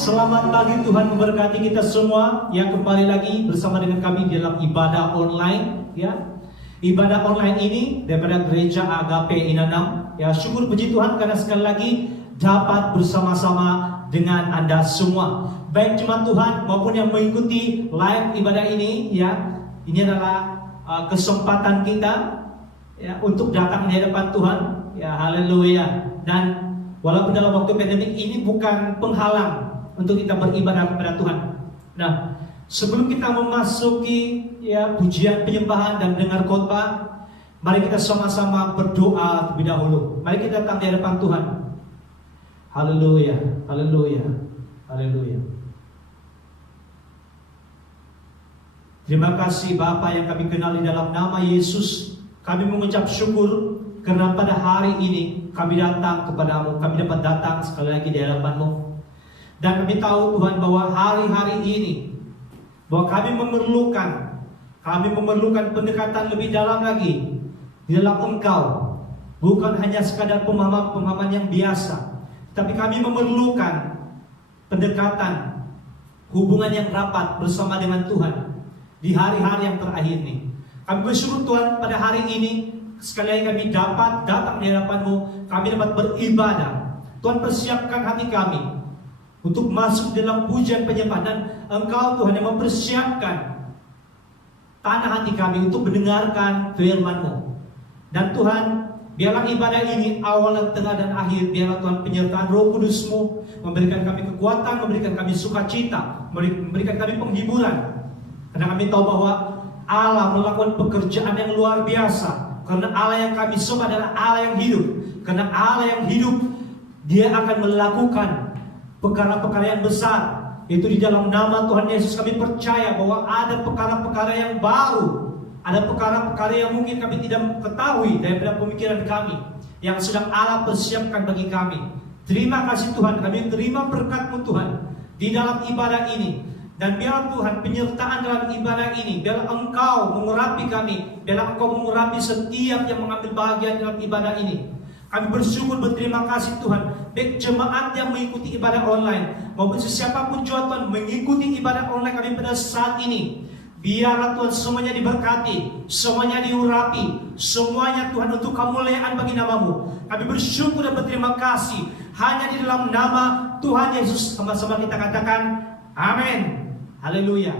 Selamat pagi, Tuhan memberkati kita semua yang kembali lagi bersama dengan kami dalam ibadah online, ya. Ibadah online ini daripada Gereja Agape Inanam, ya. Syukur puji Tuhan karena sekali lagi dapat bersama-sama dengan Anda semua, baik jemaat Tuhan maupun yang mengikuti live ibadah ini, ya. Ini adalah kesempatan kita, ya, untuk datang di hadapan Tuhan, ya. Haleluya. Dan walaupun dalam waktu pandemik ini bukan penghalang untuk kita beribadah kepada Tuhan. Nah, sebelum kita memasuki, ya, pujian penyembahan dan dengar khotbah, mari kita sama-sama berdoa terlebih dahulu. Mari kita datang di hadapan Tuhan. Haleluya, haleluya, haleluya. Terima kasih Bapa yang kami kenal di dalam nama Yesus. Kami mengucap syukur karena pada hari ini kami datang kepadamu. Kami dapat datang sekali lagi di hadapan-Mu. Dan kami tahu Tuhan bahwa hari-hari ini bahwa kami memerlukan pendekatan lebih dalam lagi di dalam Engkau. Bukan hanya sekadar pemahaman-pemahaman yang biasa, tapi kami memerlukan pendekatan, hubungan yang rapat bersama dengan Tuhan di hari-hari yang terakhir ini. Kami bersyukur Tuhan pada hari ini sekali lagi kami dapat datang di hadapan-Mu. Kami dapat beribadah. Tuhan, persiapkan hati kami untuk masuk dalam pujian penyembahan, dan Engkau Tuhan yang mempersiapkan tanah hati kami untuk mendengarkan firman-Mu. Dan Tuhan, biarlah ibadah ini awal, tengah, dan akhir, biarlah Tuhan penyertaan Roh Kudus-Mu memberikan kami kekuatan, memberikan kami sukacita, memberikan kami penghiburan. Karena kami tahu bahwa Allah melakukan pekerjaan yang luar biasa. Karena Allah yang kami sembah adalah Allah yang hidup. Karena Allah yang hidup, Dia akan melakukan perkara-perkara yang besar. Itu di dalam nama Tuhan Yesus kami percaya bahwa ada perkara-perkara yang baru, ada perkara-perkara yang mungkin kami tidak ketahui daripada pemikiran kami, yang sedang Allah persiapkan bagi kami. Terima kasih Tuhan, kami terima berkat-Mu Tuhan di dalam ibadah ini. Dan biarlah Tuhan penyertaan dalam ibadah ini, biarlah Engkau mengurapi kami, biarlah Engkau mengurapi setiap yang mengambil bahagian dalam ibadah ini. Kami bersyukur, berterima kasih Tuhan, baik jemaat yang mengikuti ibadah online maupun sesiapapun juga Tuhan mengikuti ibadah online kami pada saat ini. Biarlah Tuhan semuanya diberkati, semuanya diurapi, semuanya Tuhan untuk kemuliaan bagi nama-Mu. Kami bersyukur dan berterima kasih hanya di dalam nama Tuhan Yesus. Sama-sama kita katakan amin. Haleluya.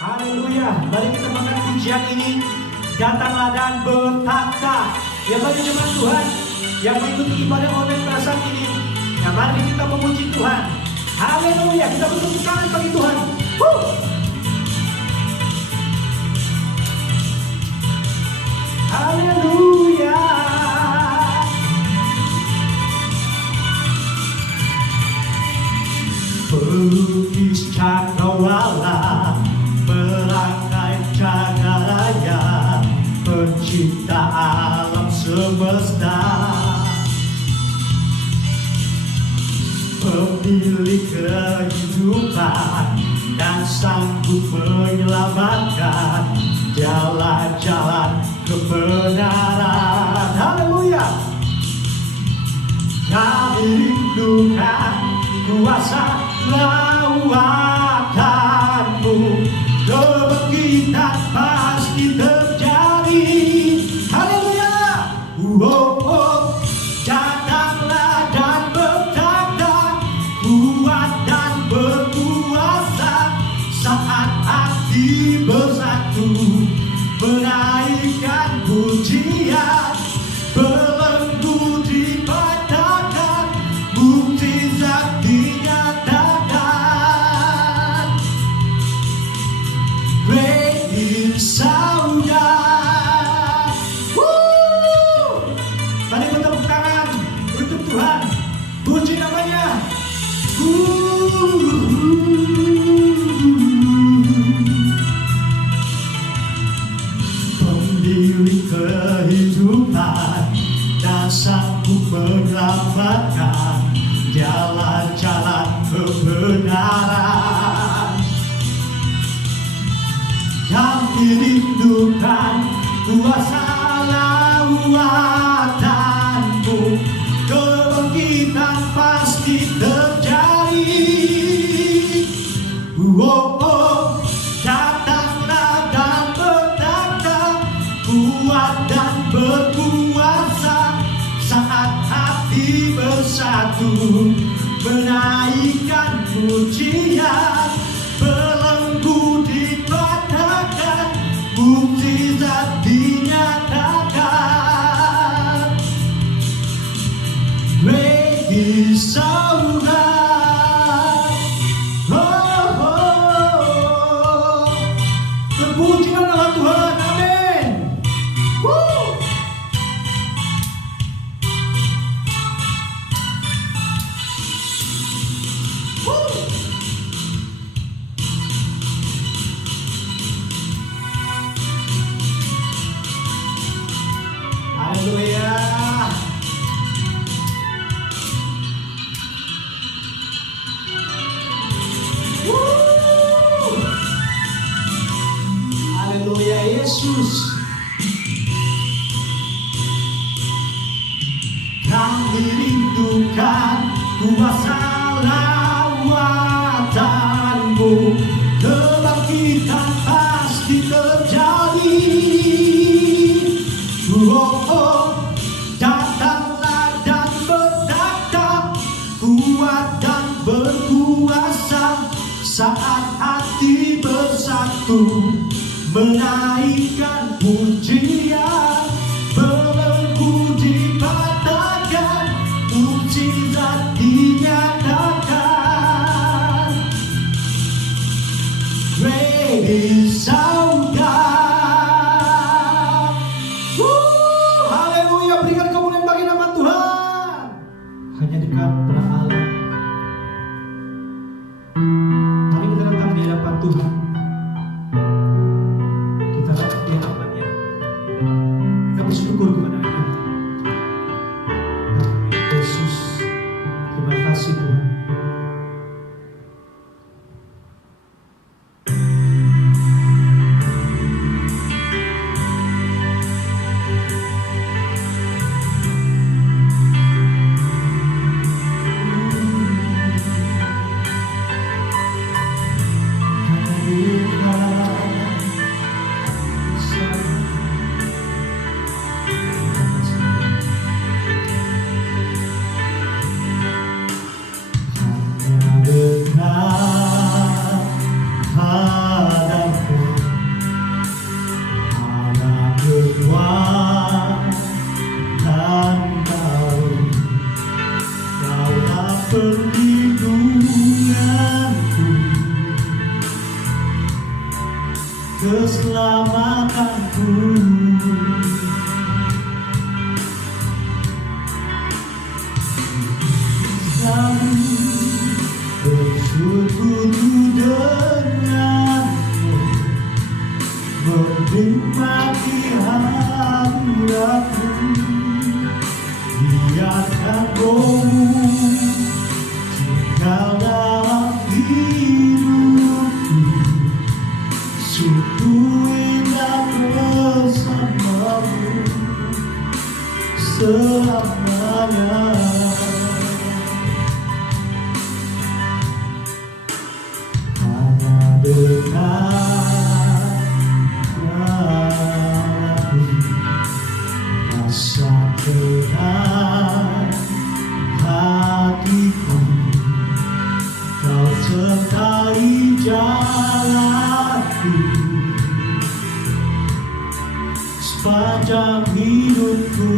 Haleluya. Mari kita mengangkat pujian ini. Datanglah dan bertata. Ya, bagi jemaat Tuhan yang mengikuti ibadah online pada saat ini, ya, mari kita memuji Tuhan. Haleluya. Kita bertepuk tangan bagi Tuhan. Haleluya. Pelukis cakrawala, merangkai cagaraya, pencipta alam semesta, pemilik kehidupan dan sanggup menyelamatkan jalan-jalan kebenaran. Haleluya. Kami rindukan kuasa lawakan-Mu, kebangkitan pasti terjadi. Haleluya. Datanglah dan bertanda, kuat dan berkuasa, saat hati bersatu menaikkan pujian, belenggu dipatahkan, mukjizat dinyatakan. Pemilik kehidupan dan sanggup menyelamatkan jalan-jalan kebenaran. Kami rindukan kuasa lawatan-Mu, kebangkitan pasti terjadi. Datanglah dan berdatang, kuat dan berkuasa, saat hati bersatu menaikkan pujian, belenggu dipatahkan, mukjizat dinyatakan. Great is our God. Terpujilah nama Tuhan, amin. Haleluya. Haleluya Yesus. Kami rindukan kuasa lawatan-Mu, kebangkitan pasti terjadi. Datanglah dan berdatang, kuat dan berkuasa, saat hati bersatu menaikkan pujian, belenggu dipatahkan, mukjizat dinyatakan. Great is our God. Haleluya, berikan kemuliaan bagi nama Tuhan. Hanya dekat pada Allah. Mari kita datang di hadapan Tuhan. Kita datang di hadapan-Nya. Kita bersyukur kepada-Nya. Amin. Yesus, terima kasih Tuhan. Perlindunganku, keselamatanku, selalu bersekutu denganmu, menikmati hadiratmu, biarkan Rohmu tinggal dalam hidupku, sungguh indah bersamamu selamanya. Hanya dengan aku rasa tenang hatiku, Kau sertai jalanku sepanjang hidupku.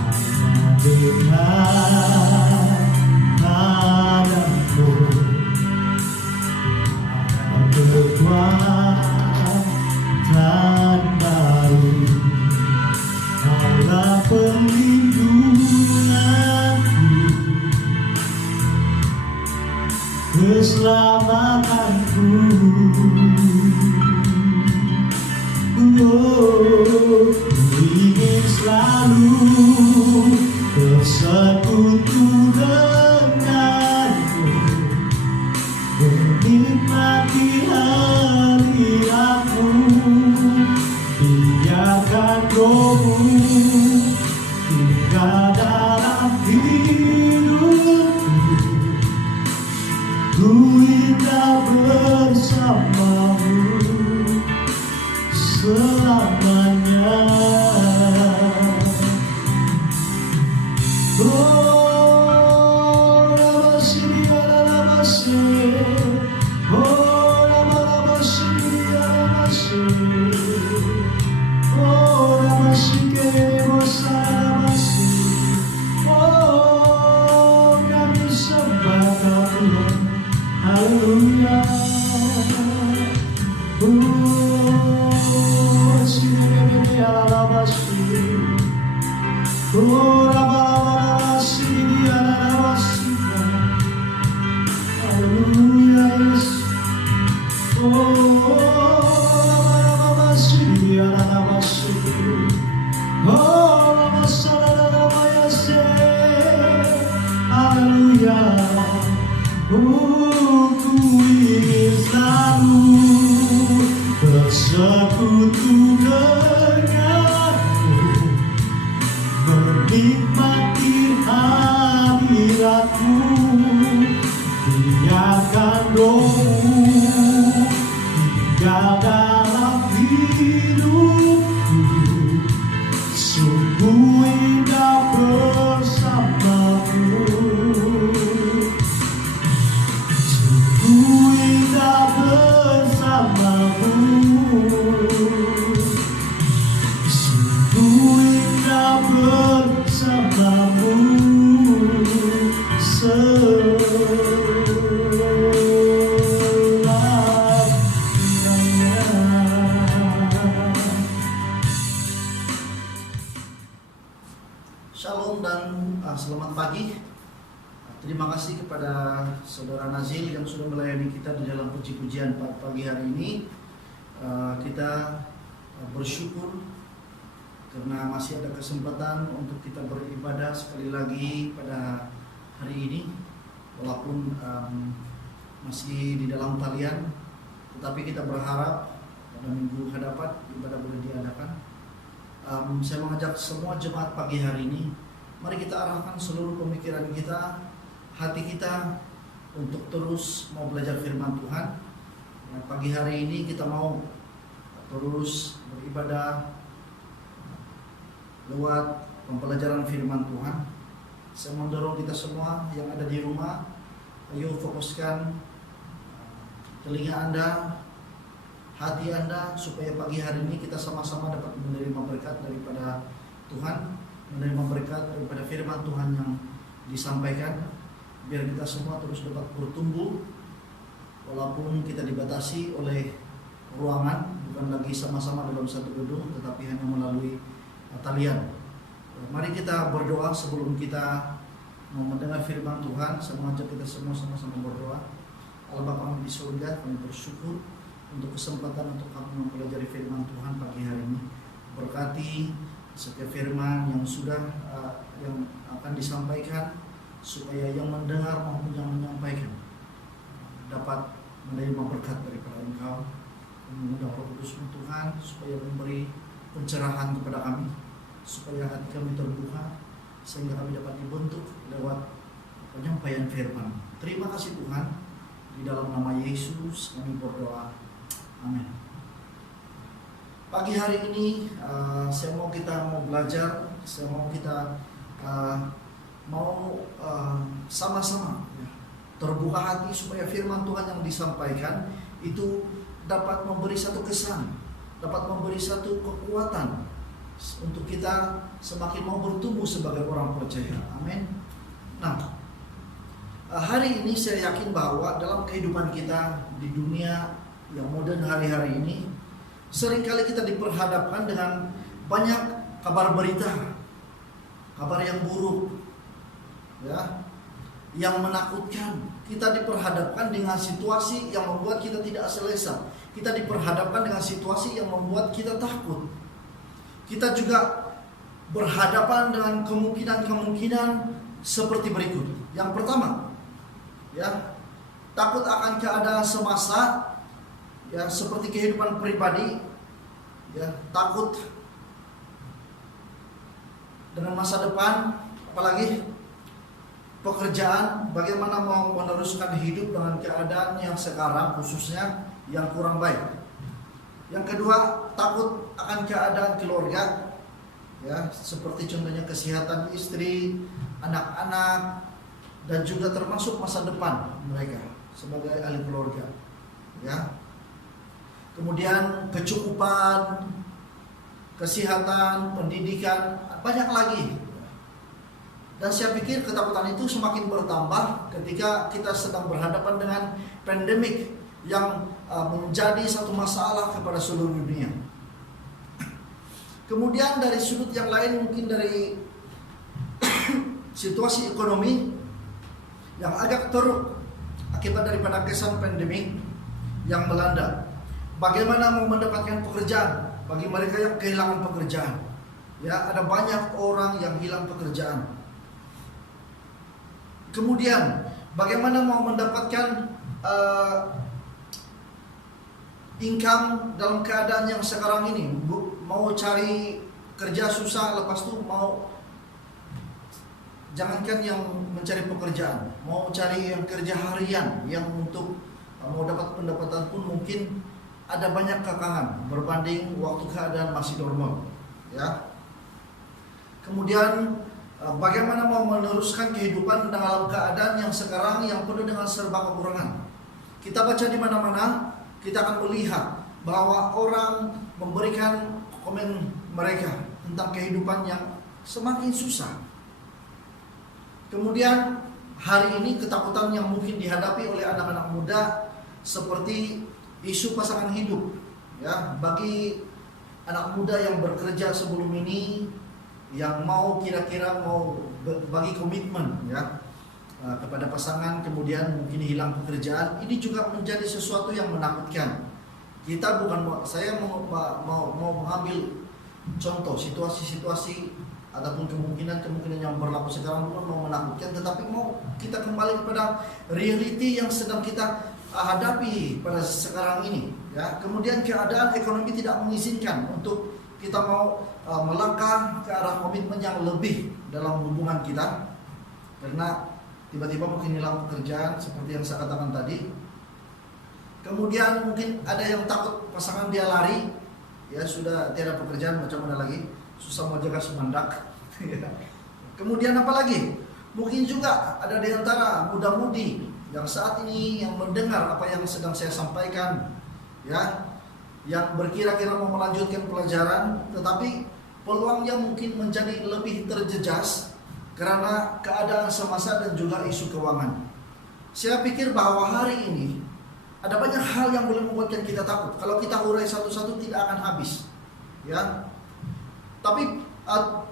Hanya dengan padamu ada kekuatan baru, Kaulah perlindunganku, keselamatanku. Ku ingin selalu bersekutu denganmu, menikmati hadiratmu, biarkan rohmu tinggal dalam hidupku. Sungguh indah bersamamu, sungguh indah bersamamu, sungguh indah bersamamu Shalom dan selamat pagi. Terima kasih kepada Saudara Nazil yang sudah melayani kita di dalam puji-pujian pagi hari ini. Kita bersyukur karena masih ada kesempatan untuk kita beribadah sekali lagi pada hari ini, walaupun masih di dalam talian, tetapi kita berharap pada minggu hadapan ibadah boleh diadakan. Saya mengajak semua jemaat pagi hari ini, mari kita arahkan seluruh pemikiran kita, hati kita untuk terus mau belajar firman Tuhan. Pagi hari ini kita mau terus beribadah lewat pembelajaran firman Tuhan. Saya mendorong kita semua yang ada di rumah, ayo fokuskan telinga Anda, hati Anda, supaya pagi hari ini kita sama-sama dapat menerima berkat daripada Tuhan, menerima berkat daripada firman Tuhan yang disampaikan, biar kita semua terus dapat bertumbuh walaupun kita dibatasi oleh ruangan, bukan lagi sama-sama dalam satu gedung, tetapi hanya melalui talian. Mari kita berdoa sebelum kita mau mendengar firman Tuhan. Saya mengajak kita semua sama-sama berdoa. Allah Bapa kami di surga, kami bersyukur untuk kesempatan untuk kami mempelajari firman Tuhan pagi hari ini. Berkati setiap firman yang sudah yang akan disampaikan, supaya yang mendengar maupun yang menyampaikan dapat menerima berkat daripada Engkau. Memohon Roh Kudus Tuhan supaya memberi pencerahan kepada kami, supaya hati kami terbuka sehingga kami dapat dibentuk lewat penyampaian firman. Terima kasih Tuhan, di dalam nama Yesus kami berdoa. Amin. Pagi hari ini saya mau belajar, saya mau kita sama-sama terbuka hati supaya firman Tuhan yang disampaikan itu dapat memberi satu kesan, dapat memberi satu kekuatan untuk kita semakin mau bertumbuh sebagai orang percaya. Amin. Nah, hari ini saya yakin bahwa dalam kehidupan kita di dunia yang modern hari-hari ini, seringkali kita diperhadapkan dengan banyak kabar berita, kabar yang buruk, ya, yang menakutkan. Kita diperhadapkan dengan situasi yang membuat kita tidak selesa. Kita diperhadapkan dengan situasi yang membuat kita takut. Kita juga berhadapan dengan kemungkinan-kemungkinan seperti berikut. Yang pertama, ya, takut akan keadaan semasa, ya, seperti kehidupan pribadi, ya, takut dengan masa depan, apalagi pekerjaan, bagaimana mau meneruskan hidup dengan keadaan yang sekarang, khususnya yang kurang baik. Yang kedua, takut akan keadaan keluarga, ya, seperti contohnya kesehatan istri, anak-anak, dan juga termasuk masa depan mereka sebagai ahli keluarga, ya. Kemudian kecukupan, kesehatan, pendidikan, banyak lagi. Dan saya pikir ketakutan itu semakin bertambah ketika kita sedang berhadapan dengan pandemik yang menjadi satu masalah kepada seluruh dunia. Kemudian dari sudut yang lain, mungkin dari situasi ekonomi yang agak teruk akibat daripada kesan pandemi yang melanda. Bagaimana mau mendapatkan pekerjaan bagi mereka yang kehilangan pekerjaan? Ya, ada banyak orang yang hilang pekerjaan. Kemudian bagaimana mau mendapatkan income dalam keadaan yang sekarang ini? Mau cari kerja susah, lepas itu mau, jangankan yang mencari pekerjaan, mau cari yang kerja harian yang untuk mau dapat pendapatan pun mungkin ada banyak kekangan berbanding waktu keadaan masih normal, ya. Kemudian bagaimana mau meneruskan kehidupan dalam keadaan yang sekarang yang penuh dengan serba kekurangan? Kita baca di mana-mana, kita akan melihat bahwa orang memberikan komen mereka tentang kehidupan yang semakin susah. Kemudian hari ini ketakutan yang mungkin dihadapi oleh anak-anak muda seperti isu pasangan hidup, ya, bagi anak muda yang bekerja sebelum ini, yang mau kira-kira mau bagi komitmen, ya, kepada pasangan, kemudian mungkin hilang pekerjaan, ini juga menjadi sesuatu yang menakutkan. Kita bukan, saya mau mengambil contoh situasi-situasi ataupun kemungkinan yang berlaku sekarang, bukan mau menakutkan, tetapi mau kita kembali kepada reality yang sedang kita hadapi pada sekarang ini, ya. Kemudian keadaan ekonomi tidak mengizinkan untuk kita mau melangkah ke arah komitmen yang lebih dalam hubungan kita, karena tiba-tiba mungkin hilang pekerjaan seperti yang saya katakan tadi. Kemudian mungkin ada yang takut pasangan dia lari, ya, sudah tiada pekerjaan, macam mana lagi, susah mau jaga semandak. Kemudian apa lagi? Mungkin juga ada di antara muda-mudi yang saat ini yang mendengar apa yang sedang saya sampaikan, ya, yang berkira-kira mau melanjutkan pelajaran, tetapi peluangnya mungkin menjadi lebih terjejas karena keadaan semasa dan juga isu keuangan. Saya pikir bahwa hari ini ada banyak hal yang boleh membuatkan kita takut. Kalau kita urai satu-satu tidak akan habis, ya. Tapi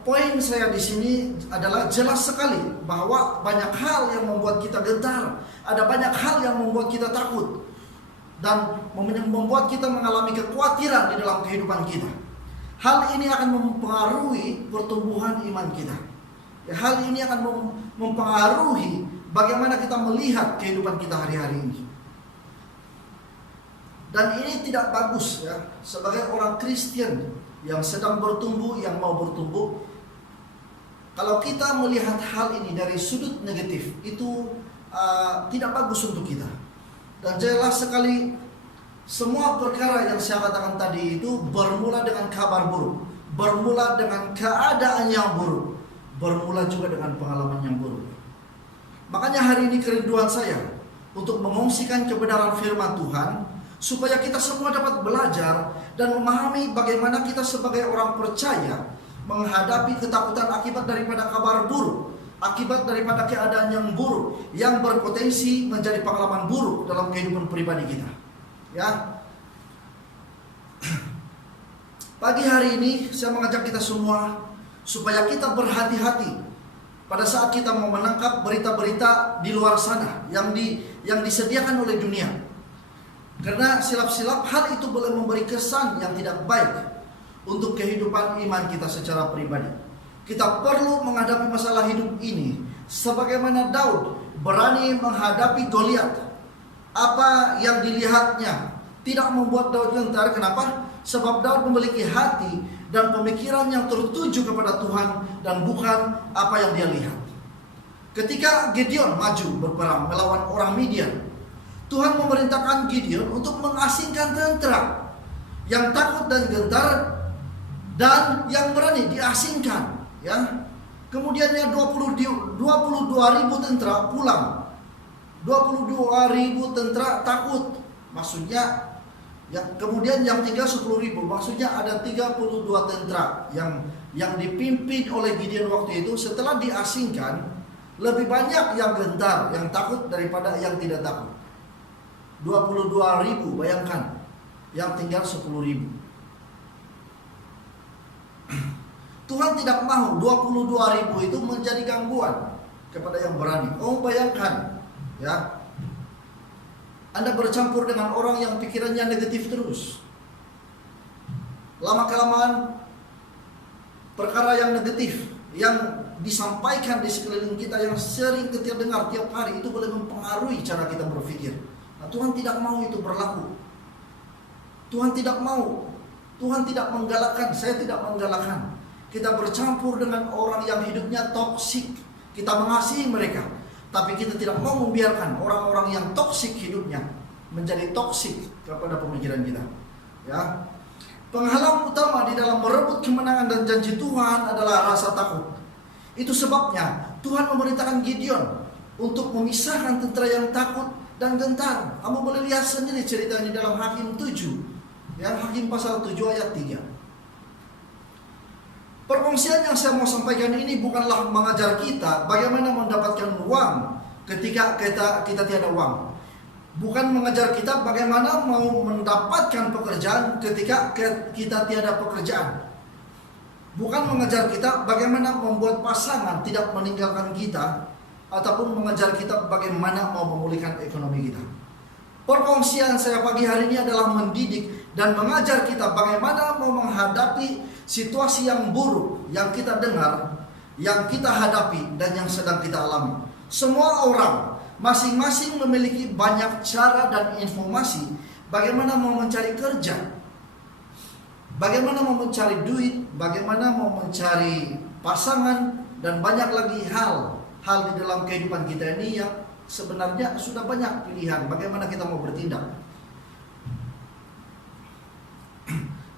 poin saya di sini adalah jelas sekali bahwa banyak hal yang membuat kita gentar, ada banyak hal yang membuat kita takut dan membuat kita mengalami kekhawatiran di dalam kehidupan kita. Hal ini akan mempengaruhi pertumbuhan iman kita. Ya, hal ini akan mempengaruhi bagaimana kita melihat kehidupan kita hari-hari ini. Dan ini tidak bagus, ya, sebagai orang Kristen yang sedang bertumbuh, yang mau bertumbuh. Kalau kita melihat hal ini dari sudut negatif, itu tidak bagus untuk kita. Dan jelas sekali semua perkara yang saya katakan tadi itu bermula dengan kabar buruk, bermula dengan keadaan yang buruk, bermula juga dengan pengalaman yang buruk. Makanya hari ini kerinduan saya untuk mengungsikan kebenaran firman Tuhan, supaya kita semua dapat belajar dan memahami bagaimana kita sebagai orang percaya menghadapi ketakutan akibat daripada kabar buruk, akibat daripada keadaan yang buruk, yang berpotensi menjadi pengalaman buruk dalam kehidupan pribadi kita, ya. Pagi hari ini saya mengajak kita semua supaya kita berhati-hati pada saat kita mau menangkap berita-berita di luar sana yang disediakan oleh dunia. Karena silap-silap hal itu boleh memberi kesan yang tidak baik untuk kehidupan iman kita secara pribadi. Kita perlu menghadapi masalah hidup ini sebagaimana Daud berani menghadapi Goliat. Apa yang dilihatnya tidak membuat Daud gentar. Kenapa? Sebab Daud memiliki hati dan pemikiran yang tertuju kepada Tuhan dan bukan apa yang dia lihat. Ketika Gideon maju berperang melawan orang Midian, Tuhan memerintahkan Gideon untuk mengasingkan tentara yang takut dan gentar dan yang berani diasingkan, ya. Kemudiannya 22.000 tentara pulang. 22.000 tentara takut. Maksudnya kemudian yang tinggal 10.000. Maksudnya ada 32 tentara yang dipimpin oleh Gideon waktu itu. Setelah diasingkan, lebih banyak yang gentar, yang takut daripada yang tidak takut. 22.000, bayangkan. Yang tinggal 10.000. Tuhan tidak mau 22.000 itu menjadi gangguan kepada yang berani. Oh, bayangkan, ya, Anda bercampur dengan orang yang pikirannya negatif terus. Lama-kelamaan perkara yang negatif yang disampaikan di sekeliling kita yang sering kita dengar tiap hari itu boleh mempengaruhi cara kita berpikir. Nah, Tuhan tidak mau itu berlaku. Tuhan tidak mau. Tuhan tidak menggalakkan, saya tidak menggalakkan kita bercampur dengan orang yang hidupnya toksik. Kita mengasihi mereka, tapi kita tidak mau membiarkan orang-orang yang toksik hidupnya menjadi toksik kepada pemikiran kita. Ya. Penghalang utama di dalam merebut kemenangan dan janji Tuhan adalah rasa takut. Itu sebabnya Tuhan memerintahkan Gideon untuk memisahkan tentara yang takut dan gentar. Kamu boleh lihat sendiri ceritanya dalam Hakim 7. Ya, Hakim pasal 7 ayat 3. Perkongsian yang saya mau sampaikan ini bukanlah mengajar kita bagaimana mendapatkan uang ketika kita tiada uang. Bukan mengajar kita bagaimana mau mendapatkan pekerjaan ketika kita tiada pekerjaan. Bukan mengajar kita bagaimana membuat pasangan tidak meninggalkan kita, ataupun mengajar kita bagaimana mau memulihkan ekonomi kita. Perkongsian saya pagi hari ini adalah mendidik dan mengajar kita bagaimana mau menghadapi situasi yang buruk yang kita dengar, yang kita hadapi, dan yang sedang kita alami. Semua orang masing-masing memiliki banyak cara dan informasi bagaimana mau mencari kerja, bagaimana mau mencari duit, bagaimana mau mencari pasangan, dan banyak lagi hal di dalam kehidupan kita ini yang sebenarnya sudah banyak pilihan bagaimana kita mau bertindak.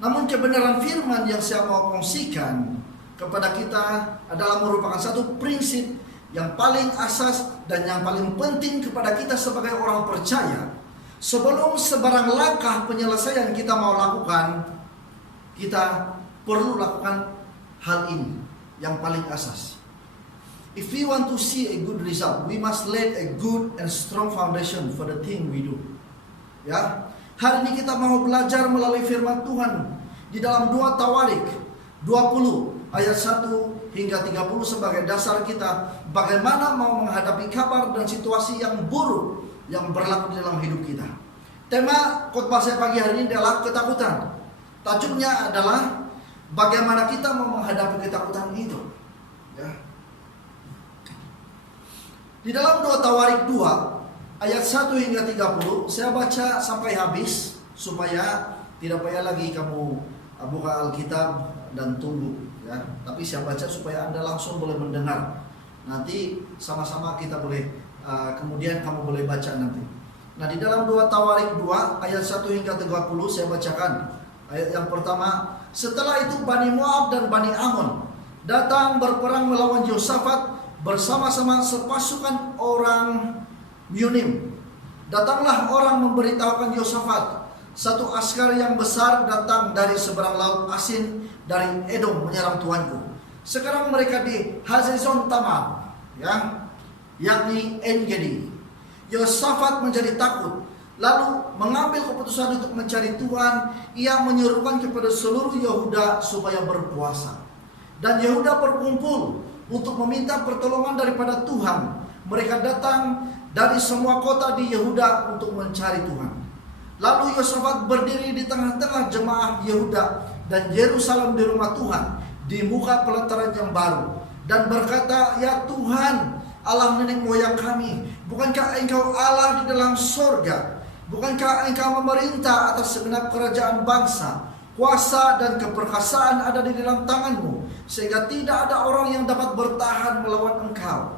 Namun kebenaran firman yang saya mau kongsikan kepada kita adalah merupakan satu prinsip yang paling asas dan yang paling penting kepada kita sebagai orang percaya. Sebelum sebarang langkah penyelesaian kita mau lakukan, kita perlu lakukan hal ini yang paling asas. If we want to see a good result, we must lay a good and strong foundation for the thing we do. Ya, hari ini kita mau belajar melalui firman Tuhan di dalam 2 Tawarik 20 ayat 1 hingga 30 sebagai dasar kita bagaimana mau menghadapi kabar dan situasi yang buruk yang berlaku di dalam hidup kita. Tema khotbah saya pagi hari ini adalah ketakutan. Tajuknya adalah bagaimana kita mau menghadapi ketakutan itu. Ya. Di dalam 2 Tawarik 2 ayat 1 hingga 30 saya baca sampai habis supaya tidak payah lagi kamu buka Alkitab dan tunggu, ya. Tapi saya baca supaya Anda langsung boleh mendengar. Nanti sama-sama kita boleh kemudian kamu boleh baca nanti. Nah, di dalam 2 Tawarik 2 ayat 1 hingga 30 saya bacakan. Ayat yang pertama, setelah itu Bani Moab dan Bani Ammon datang berperang melawan Yosafat bersama-sama sepasukan orang Yunim. Datanglah orang memberitahukan Yosafat, satu askar yang besar datang dari seberang laut Asin dari Edom menyerang tuanku. Sekarang mereka di Hazezon Tamar, ya, yakni En-Gedi. Yosafat menjadi takut, lalu mengambil keputusan untuk mencari Tuhan. Ia menyerukan kepada seluruh Yehuda supaya berpuasa, dan Yehuda berkumpul untuk meminta pertolongan daripada Tuhan. Mereka datang dari semua kota di Yehuda untuk mencari Tuhan. Lalu Yosafat berdiri di tengah-tengah jemaah Yehuda dan Yerusalem di rumah Tuhan di muka pelataran yang baru dan berkata, "Ya Tuhan, Allah nenek moyang kami, bukankah Engkau Allah di dalam sorga? Bukankah Engkau memerintah atas segenap kerajaan bangsa? Kuasa dan keperkasaan ada di dalam tangan-Mu, sehingga tidak ada orang yang dapat bertahan melawan Engkau.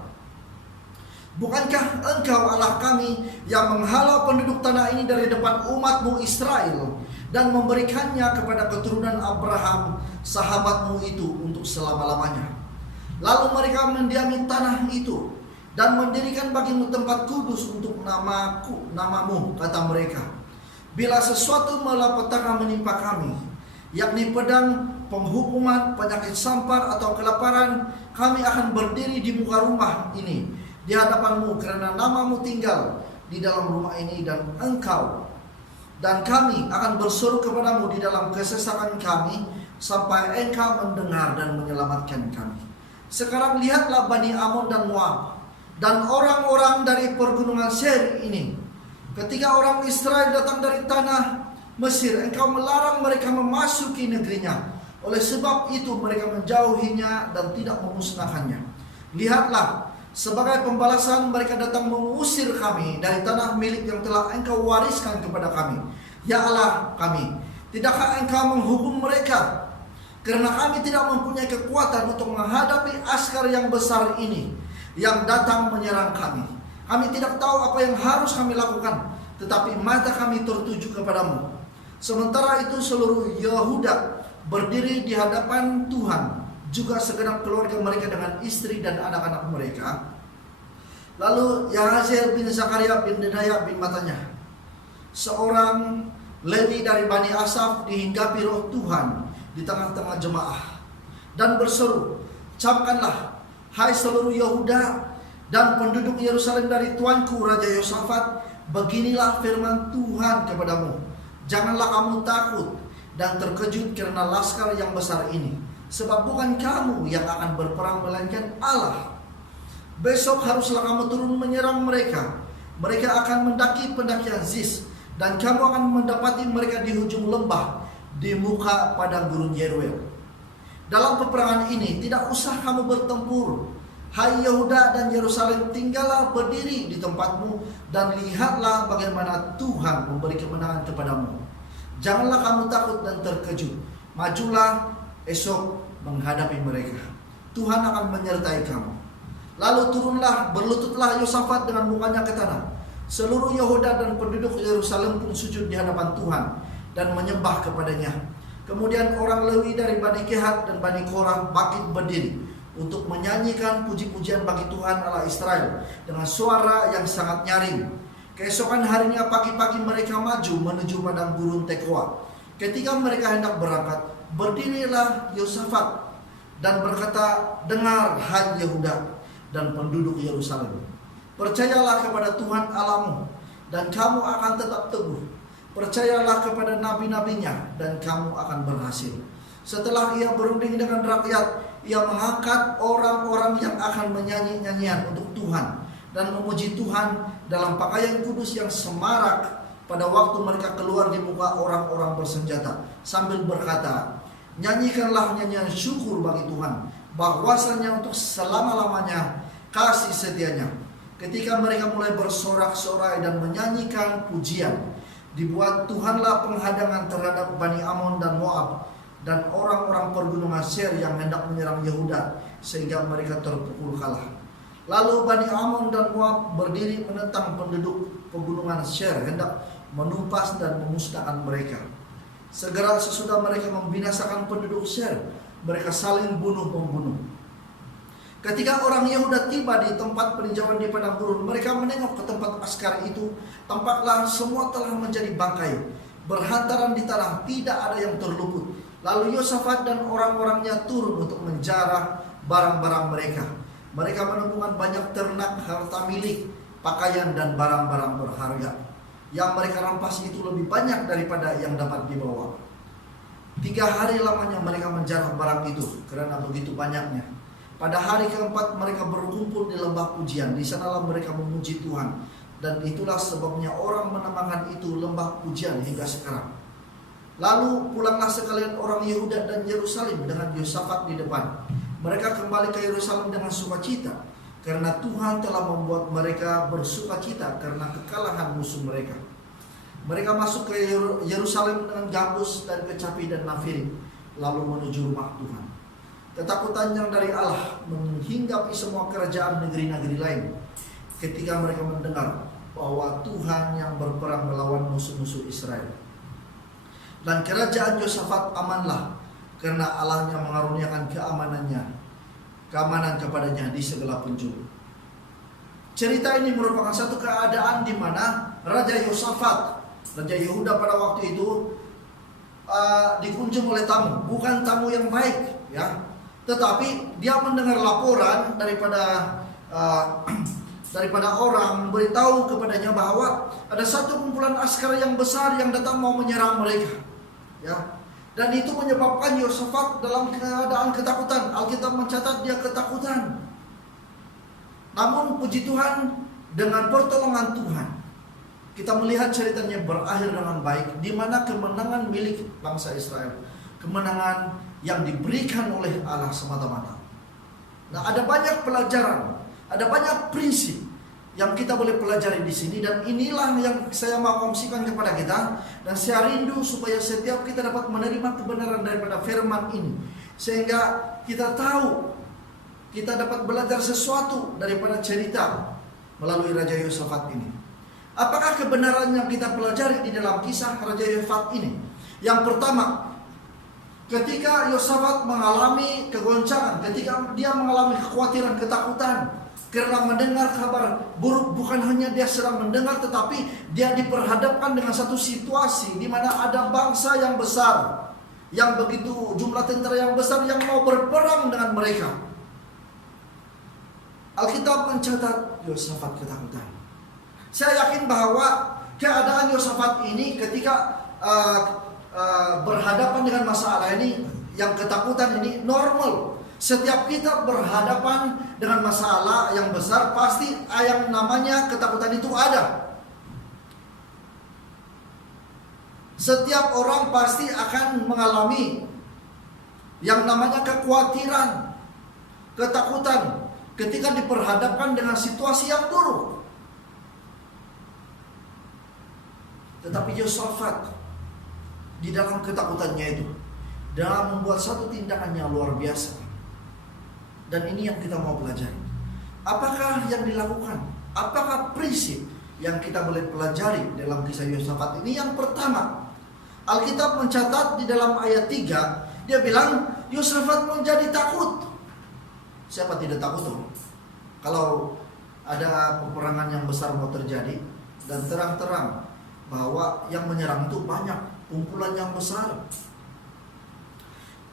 Bukankah Engkau Allah kami yang menghalau penduduk tanah ini dari depan umat-Mu Israel dan memberikannya kepada keturunan Abraham sahabat-Mu itu untuk selama-lamanya? Lalu mereka mendiami tanah itu dan mendirikan bagimu tempat kudus untuk namamu, kata mereka. Bila sesuatu malapetaka menimpa kami, yakni pedang, penghukuman, penyakit sampar atau kelaparan, kami akan berdiri di muka rumah ini di hadapanmu karena namamu tinggal di dalam rumah ini, dan engkau dan kami akan berseru kepadamu di dalam kesesakan kami sampai engkau mendengar dan menyelamatkan kami. Sekarang lihatlah Bani Amon dan Moab dan orang-orang dari pergunungan Seir ini. Ketika orang Israel datang dari tanah Mesir, engkau melarang mereka memasuki negerinya. Oleh sebab itu mereka menjauhinya dan tidak memusnahkannya. Lihatlah, sebagai pembalasan mereka datang mengusir kami dari tanah milik yang telah engkau wariskan kepada kami. Ya Allah kami, tidakkah engkau menghukum mereka? Karena kami tidak mempunyai kekuatan untuk menghadapi askar yang besar ini yang datang menyerang kami. Kami tidak tahu apa yang harus kami lakukan, tetapi mata kami tertuju kepadamu. Sementara itu seluruh Yehuda berdiri di hadapan Tuhan, juga segenap keluarga mereka dengan istri dan anak-anak mereka. Lalu Yahaziel bin Zakaria bin Dedaya bin Matanya, seorang Lewi dari Bani Asaf, dihinggapi roh Tuhan di tengah-tengah jemaah dan berseru, camkanlah hai seluruh Yehuda dan penduduk Yerusalem dari tuanku Raja Yosafat, beginilah firman Tuhan kepadamu, janganlah kamu takut dan terkejut karena laskar yang besar ini, sebab bukan kamu yang akan berperang melainkan Allah. Besok haruslah kamu turun menyerang mereka. Mereka akan mendaki pendakian Ziz, dan kamu akan mendapati mereka di ujung lembah, di muka padang gurun Yeruel. Dalam peperangan ini tidak usah kamu bertempur. Hai Yehuda dan Yerusalem, tinggallah berdiri di tempatmu dan lihatlah bagaimana Tuhan memberi kemenangan kepadamu. Janganlah kamu takut dan terkejut. Majulah esok menghadapi mereka. Tuhan akan menyertai kamu. Lalu turunlah, berlututlah Yosafat dengan mukanya ke tanah. Seluruh Yehuda dan penduduk Yerusalem pun sujud di hadapan Tuhan dan menyembah kepadanya. Kemudian orang Lewi dari Bani Kehat dan Bani Korah bangkit berdiri untuk menyanyikan puji-pujian bagi Tuhan Allah Israel dengan suara yang sangat nyaring. Keesokan harinya pagi-pagi mereka maju menuju padang gurun Tekoa. Ketika mereka hendak berangkat, berdirilah Yosafat dan berkata, dengar hai Yehuda dan penduduk Yerusalem, percayalah kepada Tuhan Allahmu dan kamu akan tetap teguh. Percayalah kepada nabi-nabinya dan kamu akan berhasil. Setelah ia berunding dengan rakyat, ia mengangkat orang-orang yang akan menyanyi nyanyian untuk Tuhan dan memuji Tuhan dalam pakaian kudus yang semarak pada waktu mereka keluar di muka orang-orang bersenjata, sambil berkata, nyanyikanlah nyanyian syukur bagi Tuhan, bahwasanya untuk selama-lamanya kasih setianya. Ketika mereka mulai bersorak-sorai dan menyanyikan pujian, dibuat Tuhanlah penghadangan terhadap Bani Amon dan Moab dan orang-orang pergunungan Seir yang hendak menyerang Yehuda, sehingga mereka terpukul kalah. Lalu Bani Amon dan Moab berdiri menentang penduduk pegunungan Seir, hendak menumpas dan memusnahkan mereka. Segera sesudah mereka membinasakan penduduk Seir, mereka saling bunuh-membunuh. Ketika orang Yehuda tiba di tempat peninjauan di padang gurun, mereka menengok ke tempat askar itu. Tampaklah semua telah menjadi bangkai, berhantaran di tanah, tidak ada yang terluput. Lalu Yosafat dan orang-orangnya turun untuk menjarah barang-barang mereka. Mereka menemukan banyak ternak, harta milik, pakaian, dan barang-barang berharga. Yang mereka rampas itu lebih banyak daripada yang dapat dibawa. 3 hari lamanya mereka menjarah barang itu karena begitu banyaknya. Pada hari keempat mereka berkumpul di lembah pujian. Di sanalah mereka memuji Tuhan. Dan itulah sebabnya orang menamakan itu lembah pujian hingga sekarang. Lalu pulanglah sekalian orang Yehuda dan Yerusalem dengan Yosafat di depan. Mereka kembali ke Yerusalem dengan sukacita, karena Tuhan telah membuat mereka bersukacita karena kekalahan musuh mereka. Mereka masuk ke Yerusalem dengan gambus dan kecapi dan nafirin, lalu menuju rumah Tuhan. Ketakutan yang dari Allah menghinggapi semua kerajaan negeri-negeri lain ketika mereka mendengar bahwa Tuhan yang berperang melawan musuh-musuh Israel. Dan kerajaan Yosafat amanlah, karena Allahnya mengaruniakan keamanan kepadanya di segala penjuru. Cerita ini merupakan satu keadaan di mana Raja Yosafat, Raja Yehuda pada waktu itu dikunjung oleh tamu, bukan tamu yang baik, ya, tetapi dia mendengar laporan daripada daripada orang memberitahu kepadanya bahwa ada satu kumpulan askar yang besar yang datang mau menyerang mereka. Ya. Dan itu menyebabkan Yosafat dalam keadaan ketakutan. Alkitab mencatat dia ketakutan. Namun puji Tuhan, dengan pertolongan Tuhan, kita melihat ceritanya berakhir dengan baik, di mana kemenangan milik bangsa Israel, kemenangan yang diberikan oleh Allah semata-mata. Nah, ada banyak pelajaran, ada banyak prinsip yang kita boleh pelajari di sini, dan inilah yang saya mau kongsikan kepada kita, dan saya rindu supaya setiap kita dapat menerima kebenaran daripada firman ini, sehingga kita tahu, kita dapat belajar sesuatu daripada cerita melalui Raja Yosafat ini. Apakah kebenaran yang kita pelajari di dalam kisah Raja Yosafat ini? Yang pertama, ketika Yosafat mengalami kegoncangan, ketika dia mengalami kekhawatiran, ketakutan karena mendengar kabar buruk, bukan hanya dia sedang mendengar, tetapi dia diperhadapkan dengan satu situasi di mana ada bangsa yang besar, yang begitu jumlah tentara yang besar yang mau berperang dengan mereka. Alkitab mencatat Yosafat ketakutan. Saya yakin bahwa keadaan Yosafat ini ketika berhadapan dengan masalah ini, yang ketakutan ini normal. Setiap kita berhadapan dengan masalah yang besar, pasti yang namanya ketakutan itu ada. Setiap orang pasti akan mengalami yang namanya kekhawatiran, ketakutan ketika diperhadapkan dengan situasi yang buruk. Tetapi Yosafat di dalam ketakutannya itu, dalam membuat satu tindakan yang luar biasa. Dan ini yang kita mau pelajari. Apakah yang dilakukan? Apakah prinsip yang kita boleh pelajari dalam kisah Yosafat ini? Yang pertama, Alkitab mencatat di dalam ayat 3, dia bilang Yosafat menjadi takut. Siapa tidak takut tuh? Kalau ada peperangan yang besar mau terjadi dan terang-terang bahwa yang menyerang itu banyak, kumpulan yang besar.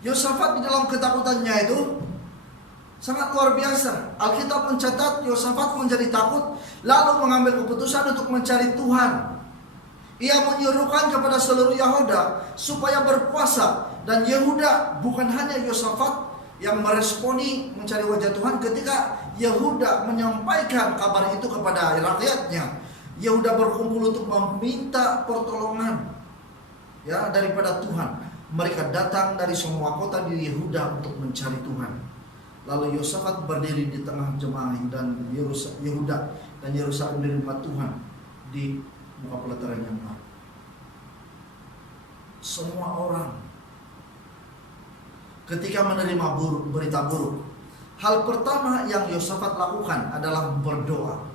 Yosafat di dalam ketakutannya itu sangat luar biasa. Alkitab mencatat Yosafat menjadi takut, lalu mengambil keputusan untuk mencari Tuhan. Ia menyuruhkan kepada seluruh Yehuda supaya berpuasa, dan Yehuda, bukan hanya Yosafat yang meresponi mencari wajah Tuhan. Ketika Yehuda menyampaikan kabar itu kepada rakyatnya, Yehuda berkumpul untuk meminta pertolongan ya daripada Tuhan. Mereka datang dari semua kota di Yehuda untuk mencari Tuhan. Lalu Yosafat berdiri di tengah jemaah dan Yehuda dan Yerusalem di rumah Tuhan di muka pelataran yang baru. Semua orang ketika menerima berita buruk, hal pertama yang Yosafat lakukan adalah berdoa.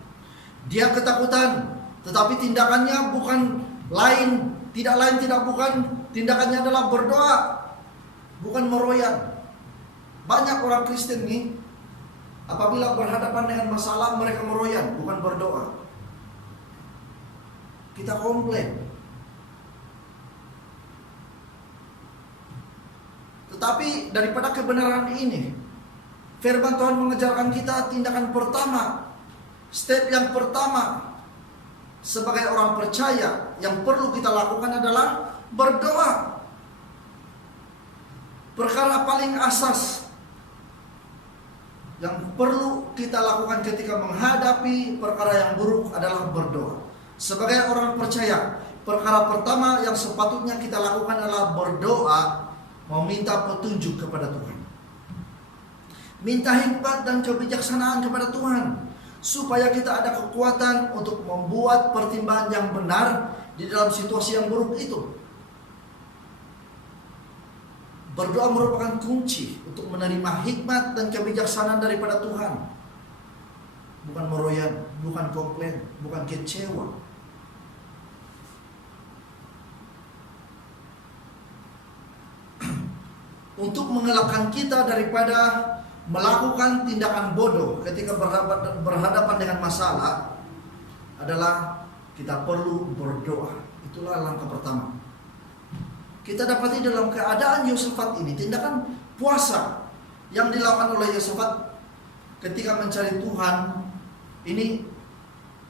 Dia ketakutan, tetapi tindakannya tindakannya adalah berdoa, bukan meroyan. Banyak orang Kristen nih, apabila berhadapan dengan masalah mereka meroyan, bukan berdoa. Kita komplain. Tetapi daripada kebenaran ini, firman Tuhan mengajarkan kita tindakan pertama, step yang pertama sebagai orang percaya yang perlu kita lakukan adalah berdoa. Perkara paling asas yang perlu kita lakukan ketika menghadapi perkara yang buruk adalah berdoa. Sebagai orang percaya, perkara pertama yang sepatutnya kita lakukan adalah berdoa, meminta petunjuk kepada Tuhan. Minta hikmat dan kebijaksanaan kepada Tuhan, supaya kita ada kekuatan untuk membuat pertimbangan yang benar di dalam situasi yang buruk itu. Berdoa merupakan kunci untuk menerima hikmat dan kebijaksanaan daripada Tuhan. Bukan meroyan, bukan komplain, bukan kecewa. Untuk mengelakkan kita daripada melakukan tindakan bodoh ketika berhadapan dengan masalah adalah kita perlu berdoa. Itulah langkah pertama. Kita dapati dalam keadaan Yosafat ini, tindakan puasa yang dilakukan oleh Yosafat ketika mencari Tuhan ini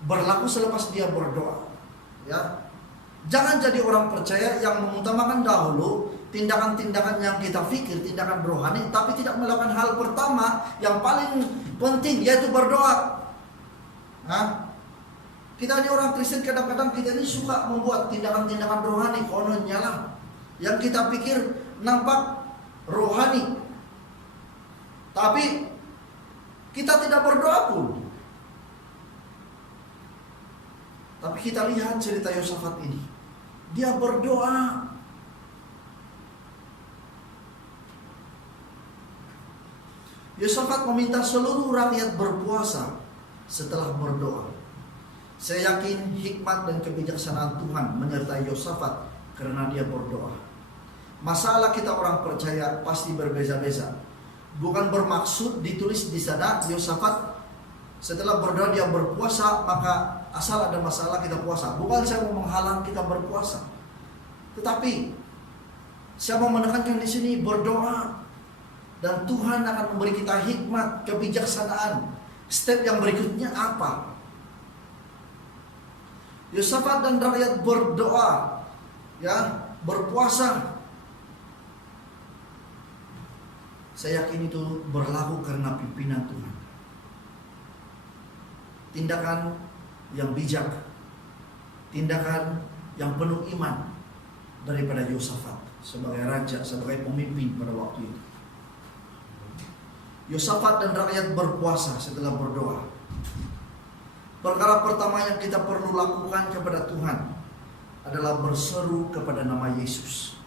berlaku selepas dia berdoa. Ya, jangan jadi orang percaya yang mengutamakan dahulu tindakan-tindakan yang kita pikir, tindakan rohani, tapi tidak melakukan hal pertama yang paling penting, yaitu berdoa. Nah, kita ini orang Kristen kadang-kadang kita ini suka membuat tindakan-tindakan rohani, kononnya lah, yang kita pikir nampak rohani, tapi kita tidak berdoa pun. Tapi kita lihat cerita Yosafat ini, dia berdoa. Yosafat meminta seluruh rakyat berpuasa setelah berdoa. Saya yakin hikmat dan kebijaksanaan Tuhan menyertai Yosafat karena dia berdoa. Masalah kita orang percaya pasti berbeza-beza. Bukan bermaksud ditulis di sana Yosafat setelah berdoa dia berpuasa, maka asal ada masalah kita puasa. Bukan saya mau menghalang kita berpuasa, tetapi saya mau menekankan di sini berdoa, dan Tuhan akan memberi kita hikmat, kebijaksanaan. Step yang berikutnya apa? Yosafat dan rakyat berdoa, ya, berpuasa. Saya yakin itu berlaku karena pimpinan Tuhan. Tindakan yang bijak, tindakan yang penuh iman daripada Yosafat sebagai raja, sebagai pemimpin pada waktu itu. Yosafat dan rakyat berpuasa setelah berdoa. Perkara pertama yang kita perlu lakukan kepada Tuhan adalah berseru kepada nama Yesus.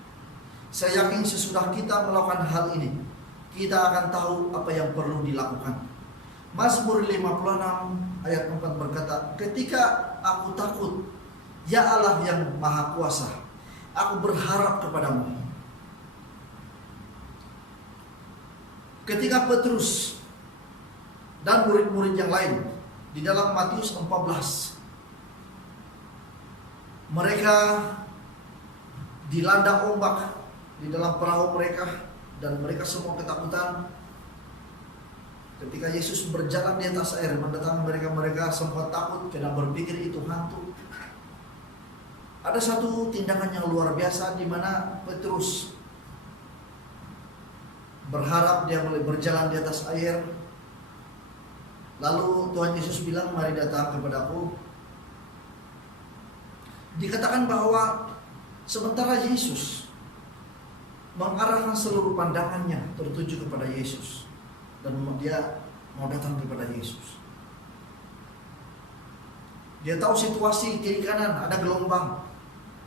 Saya yakin sesudah kita melakukan hal ini, kita akan tahu apa yang perlu dilakukan. Mazmur 56 ayat 4 berkata, ketika aku takut, ya Allah yang maha kuasa, aku berharap kepadamu. Ketika Petrus dan murid-murid yang lain di dalam Matius 14, mereka dilanda ombak di dalam perahu mereka dan mereka semua ketakutan. Ketika Yesus berjalan di atas air mendatangi mereka, mereka sempat takut karena berpikir itu hantu. Ada satu tindakan yang luar biasa di mana Petrus berharap dia boleh berjalan di atas air. Lalu Tuhan Yesus bilang, mari datang kepadaku. Dikatakan bahwa sementara Yesus mengarahkan seluruh pandangannya tertuju kepada Yesus, dan dia mau datang kepada Yesus. Dia tahu situasi kiri kanan ada gelombang,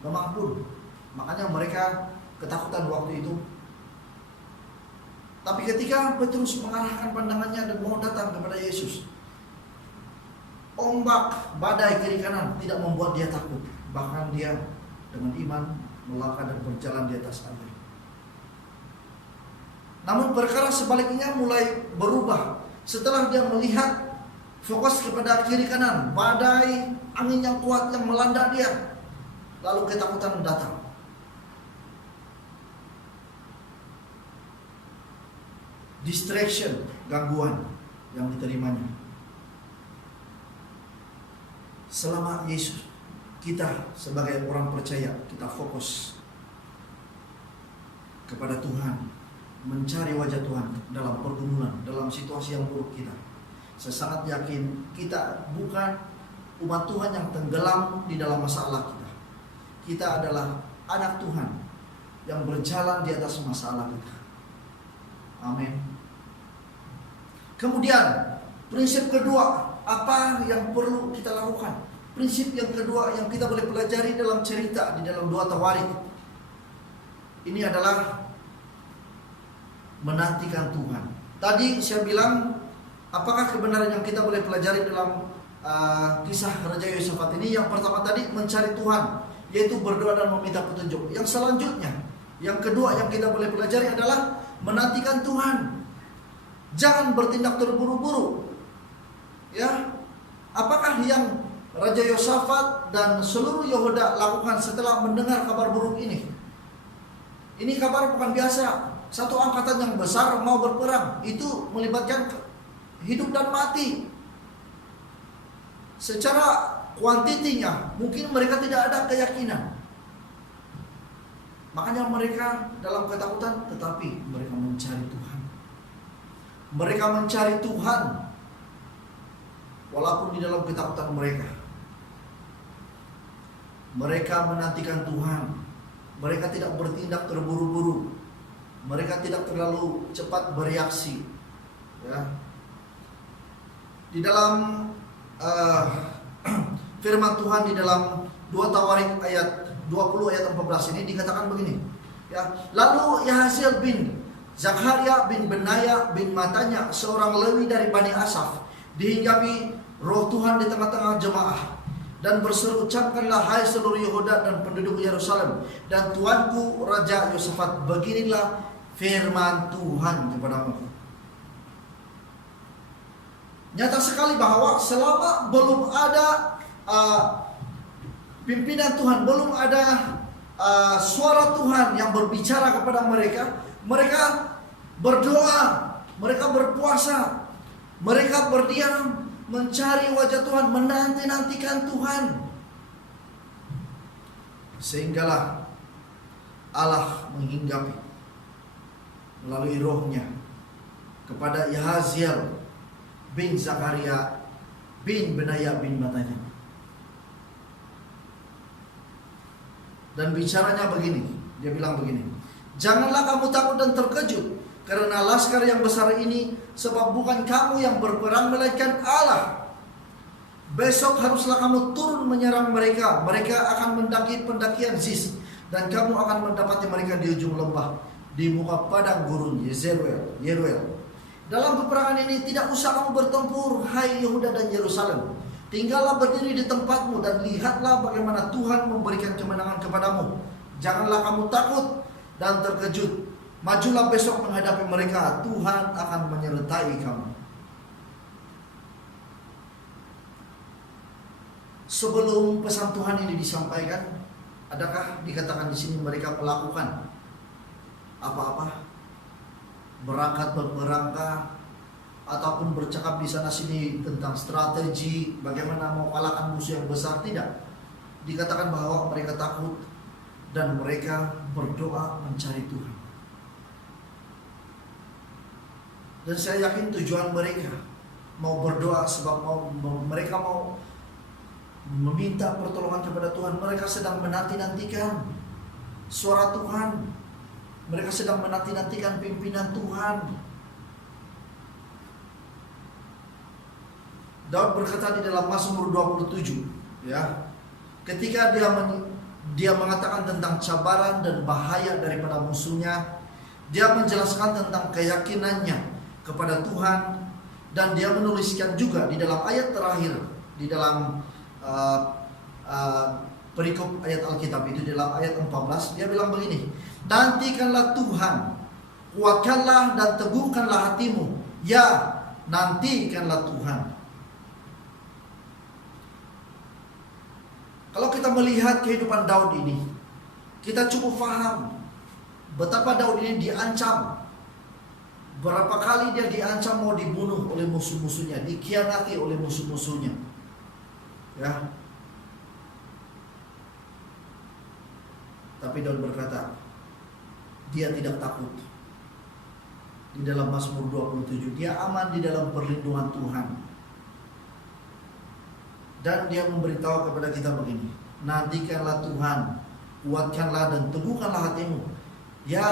lemah pun. Makanya mereka ketakutan waktu itu. Tapi ketika Petrus mengarahkan pandangannya dan mau datang kepada Yesus, ombak, badai kiri kanan tidak membuat dia takut. Bahkan dia dengan iman melangkah dan berjalan di atas air. Namun perkara sebaliknya mulai berubah setelah dia melihat fokus kepada kiri kanan, badai, angin yang kuat yang melanda dia. Lalu ketakutan datang. Distraction, gangguan yang diterimanya. Selama Yesus, kita sebagai orang percaya, kita fokus kepada Tuhan, mencari wajah Tuhan dalam pergumulan, dalam situasi yang buruk kita. Saya sangat yakin kita bukan umat Tuhan yang tenggelam di dalam masalah kita. Kita adalah anak Tuhan yang berjalan di atas masalah kita. Amin. Kemudian prinsip kedua, apa yang perlu kita lakukan? Prinsip yang kedua yang kita boleh pelajari dalam cerita di dalam 2 Tawarik ini adalah menantikan Tuhan. Tadi saya bilang, apakah kebenaran yang kita boleh pelajari dalam kisah Raja Yosafat ini? Yang pertama tadi mencari Tuhan, yaitu berdoa dan meminta petunjuk. Yang selanjutnya, yang kedua yang kita boleh pelajari adalah menantikan Tuhan. Jangan bertindak terburu-buru. Ya, apakah yang Raja Yosafat dan seluruh Yehuda lakukan setelah mendengar kabar buruk ini? Ini kabar bukan biasa. Satu angkatan yang besar mau berperang, itu melibatkan hidup dan mati. secara kuantitinya mungkin mereka tidak ada keyakinan. Makanya mereka dalam ketakutan, tetapi mereka mencari Tuhan. Mereka mencari Tuhan walaupun di dalam ketakutan mereka. Mereka menantikan Tuhan. Mereka tidak bertindak terburu-buru. Mereka tidak terlalu cepat bereaksi. Ya. Di dalam firman Tuhan di dalam 2 Tawarik ayat 20 ayat 14 ini dikatakan begini. Ya, lalu Yahaziel bin Zakaria bin Benaya bin Matanya, seorang Lewi dari Bani Asaf, dihinggapi roh Tuhan di tengah-tengah jemaah dan berseru, ucapkanlah hai seluruh Yehuda dan penduduk Yerusalem dan tuanku Raja Yosafat, beginilah firman Tuhan kepadamu. Nyata sekali bahwa selama belum ada pimpinan Tuhan, belum ada suara Tuhan yang berbicara kepada mereka, mereka berdoa, mereka berpuasa, mereka berdiam, mencari wajah Tuhan, menanti-nantikan Tuhan. Sehinggalah Allah menghinggapi melalui rohnya kepada Yahaziel bin Zakaria bin Benaya bin Matanya. Dan bicaranya begini, dia bilang begini, janganlah kamu takut dan terkejut karena laskar yang besar ini, sebab bukan kamu yang berperang melainkan Allah. Besok haruslah kamu turun menyerang mereka. Mereka akan mendaki pendakian Ziz, dan kamu akan mendapati mereka di ujung lembah, di muka padang gurun Yeruel. Dalam peperangan ini tidak usah kamu bertempur, hai Yehuda dan Yerusalem. Tinggallah berdiri di tempatmu dan lihatlah bagaimana Tuhan memberikan kemenangan kepadamu. Janganlah kamu takut dan terkejut. Majulah besok menghadapi mereka. Tuhan akan menyertai kamu. Sebelum pesan Tuhan ini disampaikan, adakah dikatakan di sini mereka melakukan apa-apa? Berangkat berperangkah ataupun bercakap di sana sini tentang strategi bagaimana mau kalahkan musuh yang besar? Tidak. Dikatakan bahwa mereka takut dan mereka berdoa mencari Tuhan. Dan saya yakin tujuan mereka mau berdoa sebab mereka mau meminta pertolongan kepada Tuhan. Mereka sedang menanti-nantikan suara Tuhan. Mereka sedang menanti-nantikan pimpinan Tuhan. Daud berkata di dalam Mazmur 27, ya, ketika dia mengatakan tentang cabaran dan bahaya daripada musuhnya, dia menjelaskan tentang keyakinannya kepada Tuhan, dan dia menuliskan juga di dalam ayat terakhir di dalam perikop ayat Alkitab itu, di dalam ayat 14 dia bilang begini, nantikanlah Tuhan, kuatkanlah dan teguhkanlah hatimu, ya nantikanlah Tuhan. Kalau kita melihat kehidupan Daud ini, kita cukup paham betapa Daud ini diancam. Berapa kali dia diancam mau dibunuh oleh musuh-musuhnya, dikhianati oleh musuh-musuhnya. Ya. Tapi Daud berkata, dia tidak takut. Di dalam Mazmur 27, dia aman di dalam perlindungan Tuhan. Dan dia memberitahu kepada kita begini, nantikanlah Tuhan, kuatkanlah dan teguhkanlah hatimu. Ya,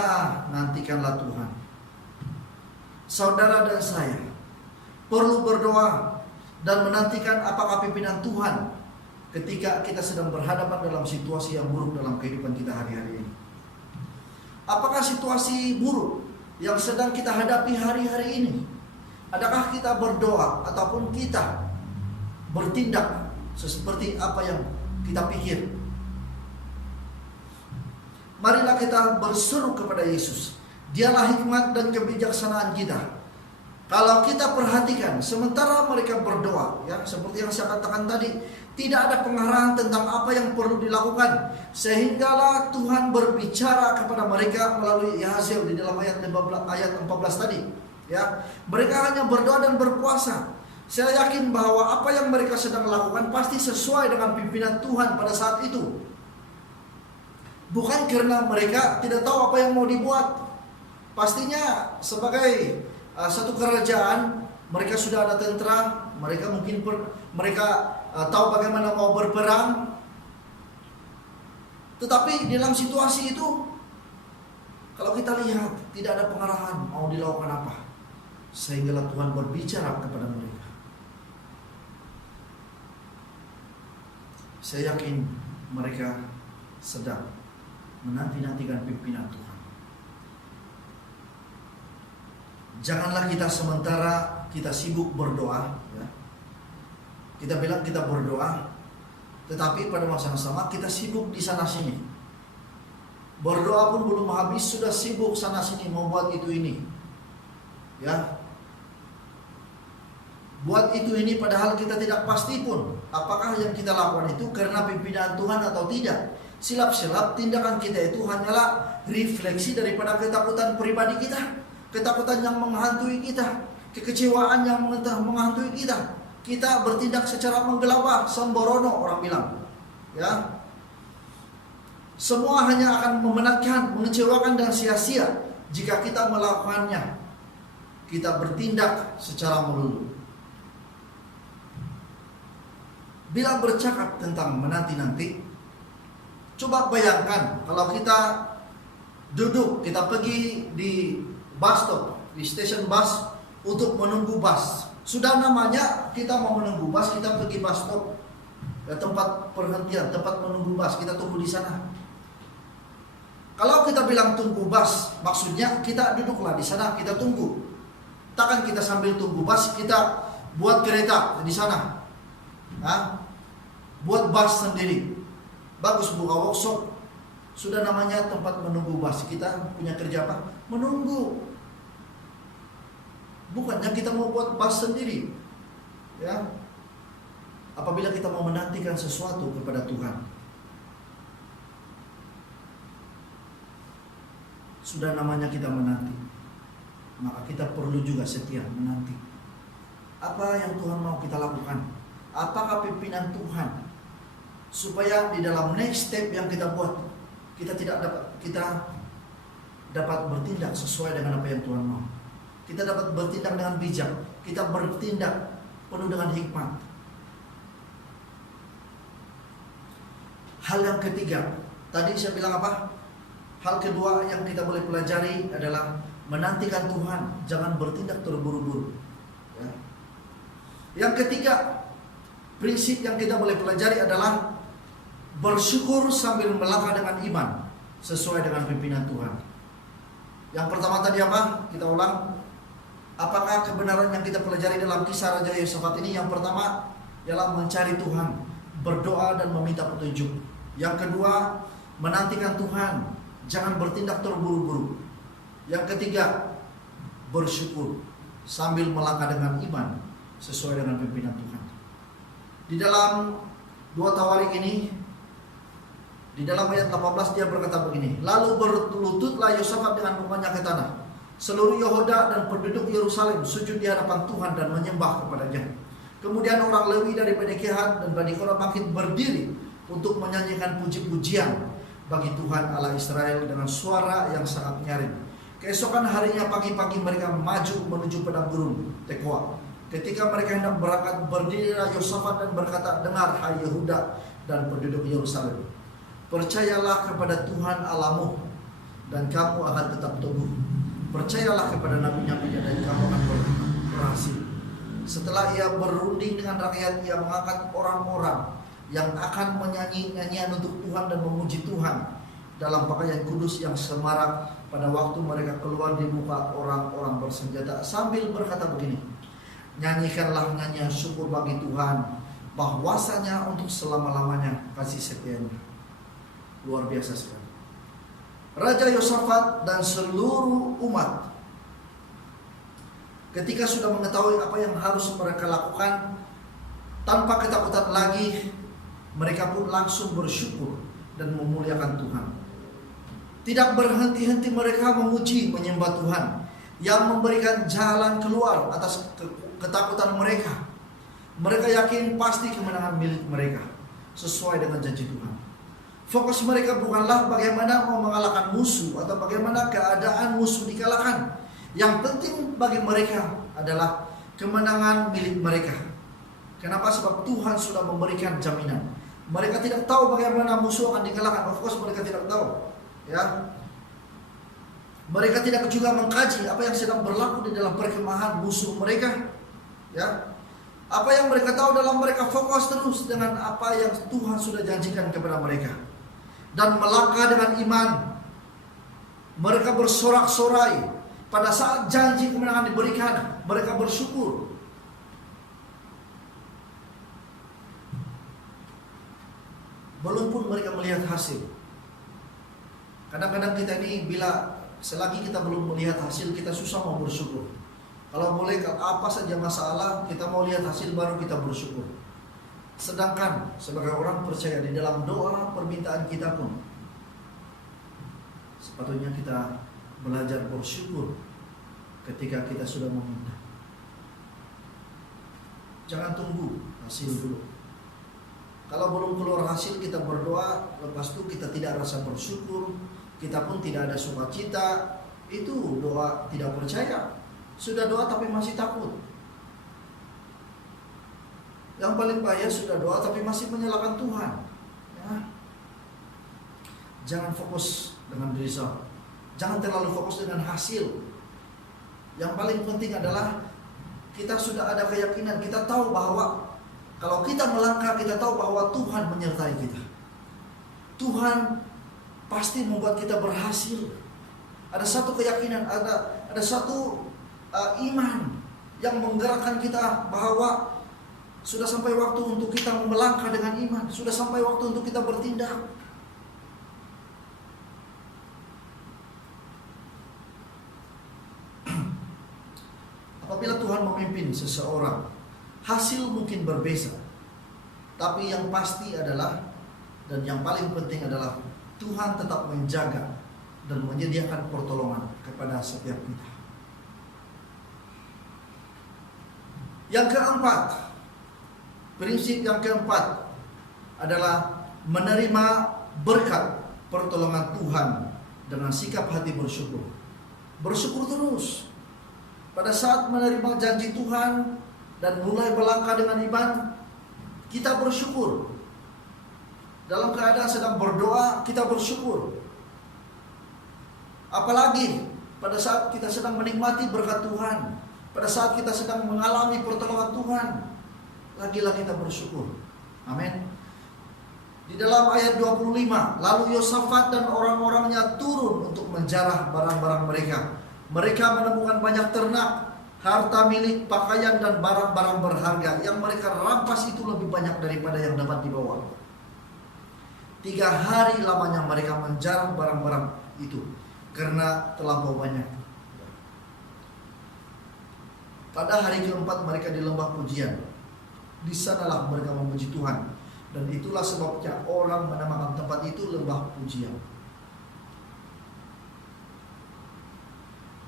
nantikanlah Tuhan. Saudara dan saya perlu berdoa dan menantikan apakah pimpinan Tuhan ketika kita sedang berhadapan dalam situasi yang buruk dalam kehidupan kita hari-hari ini. Apakah situasi buruk yang sedang kita hadapi hari-hari ini, adakah kita berdoa ataupun kita bertindak seperti apa yang kita pikir? Marilah kita berseru kepada Yesus. Dialah hikmat dan kebijaksanaan kita. Kalau kita perhatikan, sementara mereka berdoa, ya, seperti yang saya katakan tadi, tidak ada pengarahan tentang apa yang perlu dilakukan. Sehinggalah Tuhan berbicara kepada mereka melalui Yahaziel di dalam ayat 14 tadi. Ya, mereka hanya berdoa dan berpuasa. Saya yakin bahwa apa yang mereka sedang lakukan pasti sesuai dengan pimpinan Tuhan pada saat itu. Bukan karena mereka tidak tahu apa yang mau dibuat. Pastinya sebagai satu kerajaan, mereka sudah ada tentara, mereka mungkin tahu bagaimana mau berperang. Tetapi dalam situasi itu, kalau kita lihat tidak ada pengarahan mau dilakukan apa, sehingga Tuhan berbicara kepada mereka. Saya yakin mereka sedang menanti-nantikan pimpinan Tuhan. Janganlah kita sementara kita sibuk berdoa, ya. Kita bilang kita berdoa, tetapi pada masa yang sama kita sibuk di sana sini. Berdoa pun belum habis sudah sibuk sana sini mau buat itu ini, ya. Buat itu ini padahal kita tidak pasti pun apakah yang kita lakukan itu karena pimpinan Tuhan atau tidak. Silap-silap tindakan kita itu hanyalah refleksi daripada ketakutan pribadi kita, ketakutan yang menghantui kita, kekecewaan yang menghantui kita. Kita bertindak secara menggelabah, sembrono orang bilang, ya. Semua hanya akan memenatkan, mengecewakan dan sia-sia jika kita melakukannya. Kita bertindak secara melulu. Bila bercakap tentang menanti-nanti, coba bayangkan kalau kita duduk, kita pergi di bus stop, di stasiun bus untuk menunggu bus. Sudah namanya kita mau menunggu bus, kita pergi bus stop, ya, tempat perhentian, tempat menunggu bus, kita tunggu di sana. Kalau kita bilang tunggu bus, maksudnya kita duduklah di sana, kita tunggu. Takkan kita sambil tunggu bus, kita buat kereta di sana. Nah, buat bus sendiri. Bagus buka workshop. Sudah namanya tempat menunggu bus. Kita punya kerja apa? Menunggu. Bukannya kita mau buat bus sendiri. Ya. Apabila kita mau menantikan sesuatu kepada Tuhan, sudah namanya kita menanti, maka kita perlu juga setia menanti. Apa yang Tuhan mau kita lakukan? Apakah pimpinan Tuhan, supaya di dalam next step yang kita buat, kita dapat bertindak sesuai dengan apa yang Tuhan mau. Kita dapat bertindak dengan bijak, kita bertindak penuh dengan hikmat. Hal yang ketiga, tadi saya bilang apa? Hal kedua yang kita boleh pelajari adalah menantikan Tuhan, jangan bertindak terburu-buru. Ya. Yang ketiga, prinsip yang kita boleh pelajari adalah bersyukur sambil melangkah dengan iman sesuai dengan pimpinan Tuhan. Yang pertama tadi apa? Kita ulang. Apakah kebenaran yang kita pelajari dalam kisah Raja Yosafat ini? Yang pertama ialah mencari Tuhan, berdoa dan meminta petunjuk. Yang kedua, menantikan Tuhan, jangan bertindak terburu-buru. Yang ketiga, bersyukur sambil melangkah dengan iman sesuai dengan pimpinan Tuhan. Di dalam 2 Tawarik ini, di dalam ayat 18 dia berkata begini, lalu berlututlah Yosafat dengan mukanya ke tanah. Seluruh Yehuda dan penduduk Yerusalem sujud di hadapan Tuhan dan menyembah kepadanya. Kemudian orang Lewi dari Bani Kehat dan Bani Korah bangkit berdiri untuk menyanyikan puji-pujian bagi Tuhan Allah Israel dengan suara yang sangat nyaring. Keesokan harinya pagi-pagi mereka maju menuju padang gurun Tekoa. Ketika mereka hendak berangkat, berdirilah Yosafat dan berkata, dengar hai Yehuda dan penduduk Yerusalem, percayalah kepada Tuhan Allahmu dan kamu akan tetap teguh. Percayalah kepada nabi-nabinya dan kamu akan berhasil. Setelah ia berunding dengan rakyat, ia mengangkat orang-orang yang akan menyanyi nyanyian untuk Tuhan dan memuji Tuhan dalam pakaian kudus yang semarak pada waktu mereka keluar di muka orang-orang bersenjata, sambil berkata begini, nyanyikanlah nyanyian syukur bagi Tuhan, bahwasanya untuk selama-lamanya kasih setianya. Luar biasa sekali. Raja Yosafat dan seluruh umat ketika sudah mengetahui apa yang harus mereka lakukan, tanpa ketakutan lagi, mereka pun langsung bersyukur dan memuliakan Tuhan. Tidak berhenti-henti mereka memuji, menyembah Tuhan yang memberikan jalan keluar atas ketakutan mereka. Mereka yakin pasti kemenangan milik mereka sesuai dengan janji Tuhan. Fokus mereka bukanlah bagaimana mau mengalahkan musuh atau bagaimana keadaan musuh dikalahkan. Yang penting bagi mereka adalah kemenangan milik mereka. Kenapa? Sebab Tuhan sudah memberikan jaminan. Mereka tidak tahu bagaimana musuh akan dikalahkan. Of course mereka tidak tahu, ya. Mereka tidak juga mengkaji apa yang sedang berlaku di dalam perkemahan musuh mereka, ya. Apa yang mereka tahu adalah mereka fokus terus dengan apa yang Tuhan sudah janjikan kepada mereka. Dan melangkah dengan iman. Mereka bersorak-sorai. Pada saat janji kemenangan diberikan, mereka bersyukur. Belum pun mereka melihat hasil. Kadang-kadang kita ini selagi kita belum melihat hasil, kita susah mau bersyukur. Kalau boleh apa saja masalah, kita mau lihat hasil baru kita bersyukur. Sedangkan sebagai orang percaya di dalam doa permintaan kita pun sepatutnya kita belajar bersyukur ketika kita sudah meminta. Jangan tunggu hasil dulu. Kalau belum keluar hasil kita berdoa, lepas itu kita tidak rasa bersyukur, kita pun tidak ada sukacita, itu doa tidak percaya. Sudah doa tapi masih takut. Yang paling bahaya sudah doa tapi masih menyalahkan Tuhan, ya. Jangan fokus dengan result. Jangan terlalu fokus dengan hasil. Yang paling penting adalah kita sudah ada keyakinan, kita tahu bahwa kalau kita melangkah, kita tahu bahwa Tuhan menyertai kita. Tuhan pasti membuat kita berhasil. Ada satu keyakinan, ada satu iman yang menggerakkan kita bahwa sudah sampai waktu untuk kita melangkah dengan iman. Sudah sampai waktu untuk kita bertindak. Apabila Tuhan memimpin seseorang, hasil mungkin berbeza. Tapi yang pasti adalah, dan yang paling penting adalah, Tuhan tetap menjaga dan menyediakan pertolongan kepada setiap kita. Yang keempat, prinsip yang keempat adalah menerima berkat pertolongan Tuhan dengan sikap hati bersyukur. Bersyukur terus. Pada saat menerima janji Tuhan dan mulai melangkah dengan iman, kita bersyukur. Dalam keadaan sedang berdoa, kita bersyukur. Apalagi pada saat kita sedang menikmati berkat Tuhan, pada saat kita sedang mengalami pertolongan Tuhan, lagi-lagi kita bersyukur. Amin. Di dalam ayat 25, lalu Yosafat dan orang-orangnya turun untuk menjarah barang-barang mereka. Mereka menemukan banyak ternak, harta milik, pakaian dan barang-barang berharga. Yang mereka rampas itu lebih banyak daripada yang dapat dibawa. 3 hari lamanya mereka menjarah barang-barang itu karena terlampau banyak. Pada hari keempat mereka di lembah pujian. Di sanalah mereka memuji Tuhan. Dan itulah sebabnya orang menamakan tempat itu lembah pujian.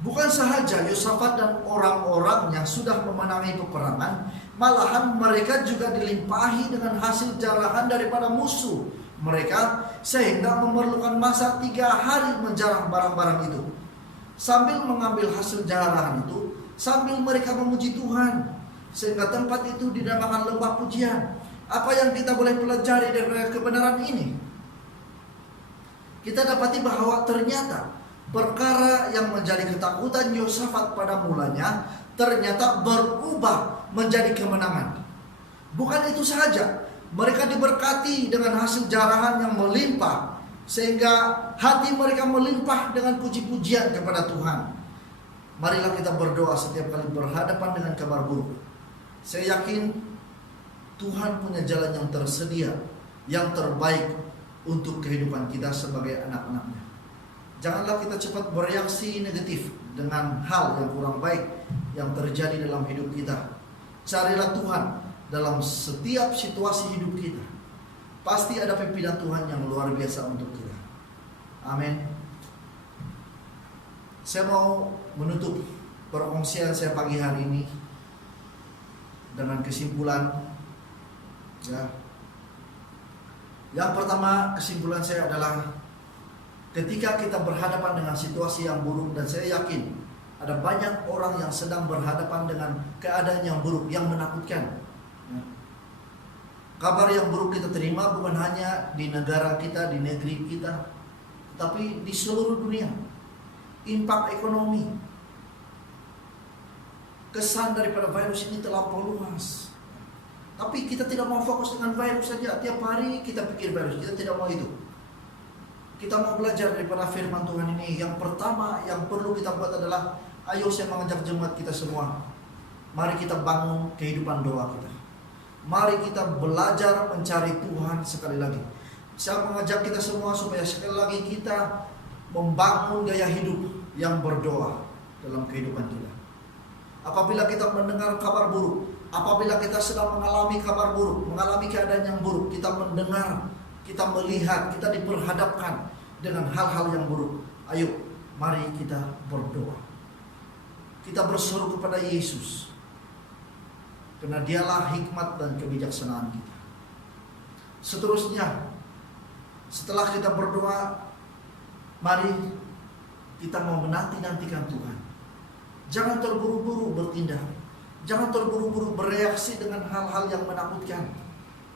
Bukan sahaja Yosafat dan orang-orangnya sudah memenangi peperangan, malahan mereka juga dilimpahi dengan hasil jarahan daripada musuh mereka, sehingga memerlukan masa 3 hari menjarah barang-barang itu. Sambil mengambil hasil jarahan itu, sambil mereka memuji Tuhan, sehingga tempat itu dinamakan lembah pujian. Apa yang kita boleh pelajari dari kebenaran ini? Kita dapati bahwa ternyata perkara yang menjadi ketakutan Yosafat pada mulanya ternyata berubah menjadi kemenangan. Bukan itu saja, mereka diberkati dengan hasil jarahan yang melimpah, sehingga hati mereka melimpah dengan puji-pujian kepada Tuhan. Marilah kita berdoa setiap kali berhadapan dengan kabar buruk. Saya yakin Tuhan punya jalan yang tersedia, yang terbaik untuk kehidupan kita sebagai anak-anaknya. Janganlah kita cepat bereaksi negatif dengan hal yang kurang baik yang terjadi dalam hidup kita. Carilah Tuhan dalam setiap situasi hidup kita. Pasti ada pimpinan Tuhan yang luar biasa untuk kita. Amin. Saya mau menutup perkongsian saya pagi hari ini dengan kesimpulan, ya. Yang pertama, kesimpulan saya adalah ketika kita berhadapan dengan situasi yang buruk, dan saya yakin ada banyak orang yang sedang berhadapan dengan keadaan yang buruk, yang menakutkan. Ya. Kabar yang buruk kita terima bukan hanya di negara kita, di negeri kita, tapi di seluruh dunia. Impak ekonomi, kesan daripada virus ini terlampau luas. Tapi kita tidak mau fokus dengan virus saja. Tiap hari kita pikir virus, kita tidak mau itu. Kita mau belajar daripada firman Tuhan ini. Yang pertama yang perlu kita buat adalah, ayo saya mengajak jemaat kita semua, mari kita bangun kehidupan doa kita. Mari kita belajar mencari Tuhan sekali lagi. Saya mengajak kita semua supaya sekali lagi kita membangun gaya hidup yang berdoa dalam kehidupan kita. Apabila kita mendengar kabar buruk, apabila kita sedang mengalami kabar buruk, mengalami keadaan yang buruk, kita mendengar, kita melihat, kita diperhadapkan dengan hal-hal yang buruk, ayo mari kita berdoa. Kita berseru kepada Yesus, karena Dialah hikmat dan kebijaksanaan kita. Seterusnya, setelah kita berdoa, mari kita mau menanti-nantikan Tuhan. Jangan terburu-buru bertindak, jangan terburu-buru bereaksi dengan hal-hal yang menakutkan.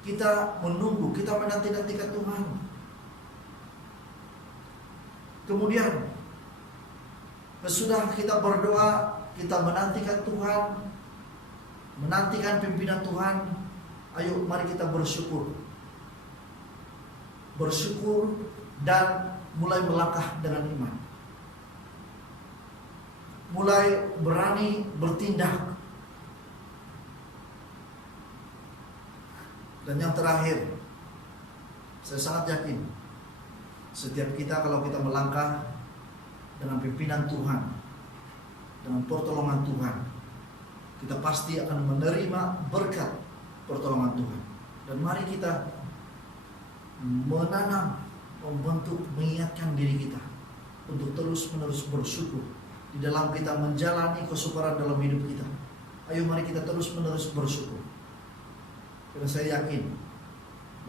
Kita menunggu, kita menanti-nantikan Tuhan. Kemudian, sesudah kita berdoa, kita menantikan Tuhan, menantikan pimpinan Tuhan. Ayo mari kita bersyukur. Bersyukur dan mulai melangkah dengan iman. Mulai berani bertindak. Dan yang terakhir, saya sangat yakin setiap kita kalau kita melangkah dengan pimpinan Tuhan, dengan pertolongan Tuhan, kita pasti akan menerima berkat pertolongan Tuhan. Dan mari kita menanam, membentuk, mengingatkan diri kita untuk terus-menerus bersyukur di dalam kita menjalani kesyukuran dalam hidup kita. Ayo mari kita terus-menerus bersyukur. Karena saya yakin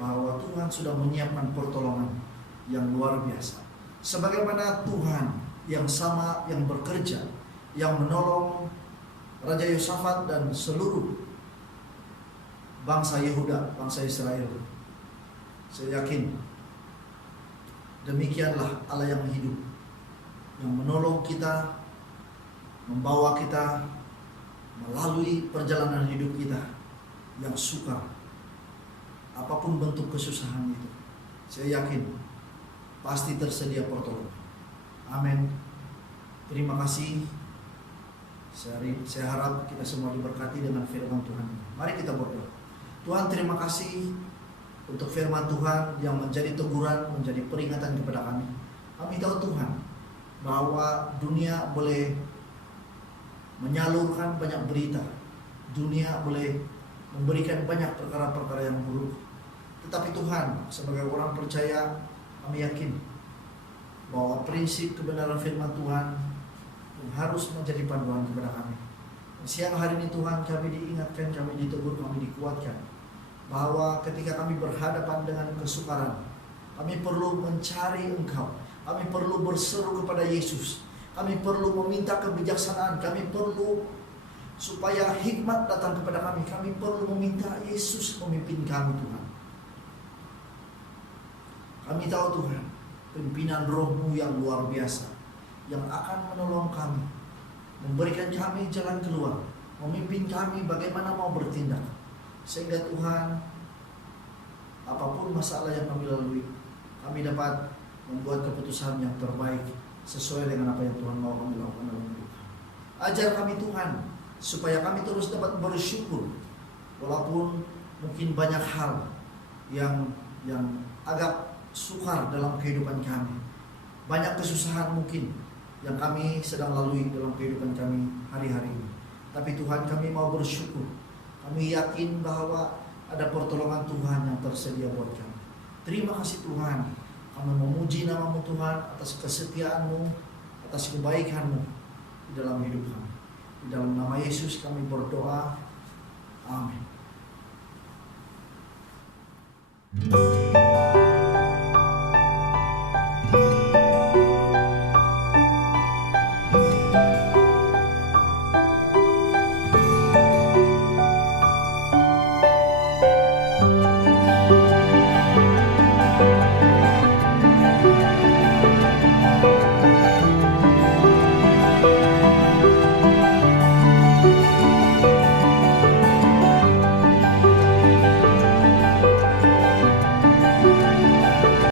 bahwa Tuhan sudah menyiapkan pertolongan yang luar biasa. Sebagaimana Tuhan yang sama, yang bekerja, yang menolong Raja Yosafat dan seluruh bangsa Yehuda, bangsa Israel. Saya yakin demikianlah Allah yang hidup, yang menolong kita, membawa kita melalui perjalanan hidup kita yang sukar, apapun bentuk kesusahan itu. Saya yakin pasti tersedia pertolongan. Amin. Terima kasih. Saya harap kita semua diberkati dengan firman Tuhan. Mari kita berdoa. Tuhan, terima kasih untuk firman Tuhan yang menjadi teguran, menjadi peringatan kepada kami. Kami tahu Tuhan bahwa dunia boleh menyalurkan banyak berita, dunia boleh memberikan banyak perkara-perkara yang buruk. Tetapi Tuhan, sebagai orang percaya, kami yakin bahwa prinsip kebenaran firman Tuhan harus menjadi panduan kepada kami. Siang hari ini Tuhan, kami diingatkan, kami ditegur, kami dikuatkan bahwa ketika kami berhadapan dengan kesukaran, kami perlu mencari Engkau, kami perlu berseru kepada Yesus, kami perlu meminta kebijaksanaan, kami perlu supaya hikmat datang kepada kami, kami perlu meminta Yesus memimpin kami Tuhan. Kami tahu Tuhan, pimpinan Roh-Mu yang luar biasa, yang akan menolong kami, memberikan kami jalan keluar, memimpin kami bagaimana mau bertindak. Sehingga Tuhan, apapun masalah yang kami lalui, kami dapat membuat keputusan yang terbaik sesuai dengan apa yang Tuhan mau kami lakukan dalam hidup. Ajar kami Tuhan, supaya kami terus dapat bersyukur, walaupun mungkin banyak hal yang agak sukar dalam kehidupan kami. Banyak kesusahan mungkin yang kami sedang lalui dalam kehidupan kami hari-hari ini. Tapi Tuhan, kami mau bersyukur. Kami yakin bahwa ada pertolongan Tuhan yang tersedia buat kami. Terima kasih Tuhan. Kami memuji nama-Mu Tuhan atas kesetiaan-Mu, atas kebaikan-Mu di dalam hidup kami. Di dalam nama Yesus kami berdoa. Amin.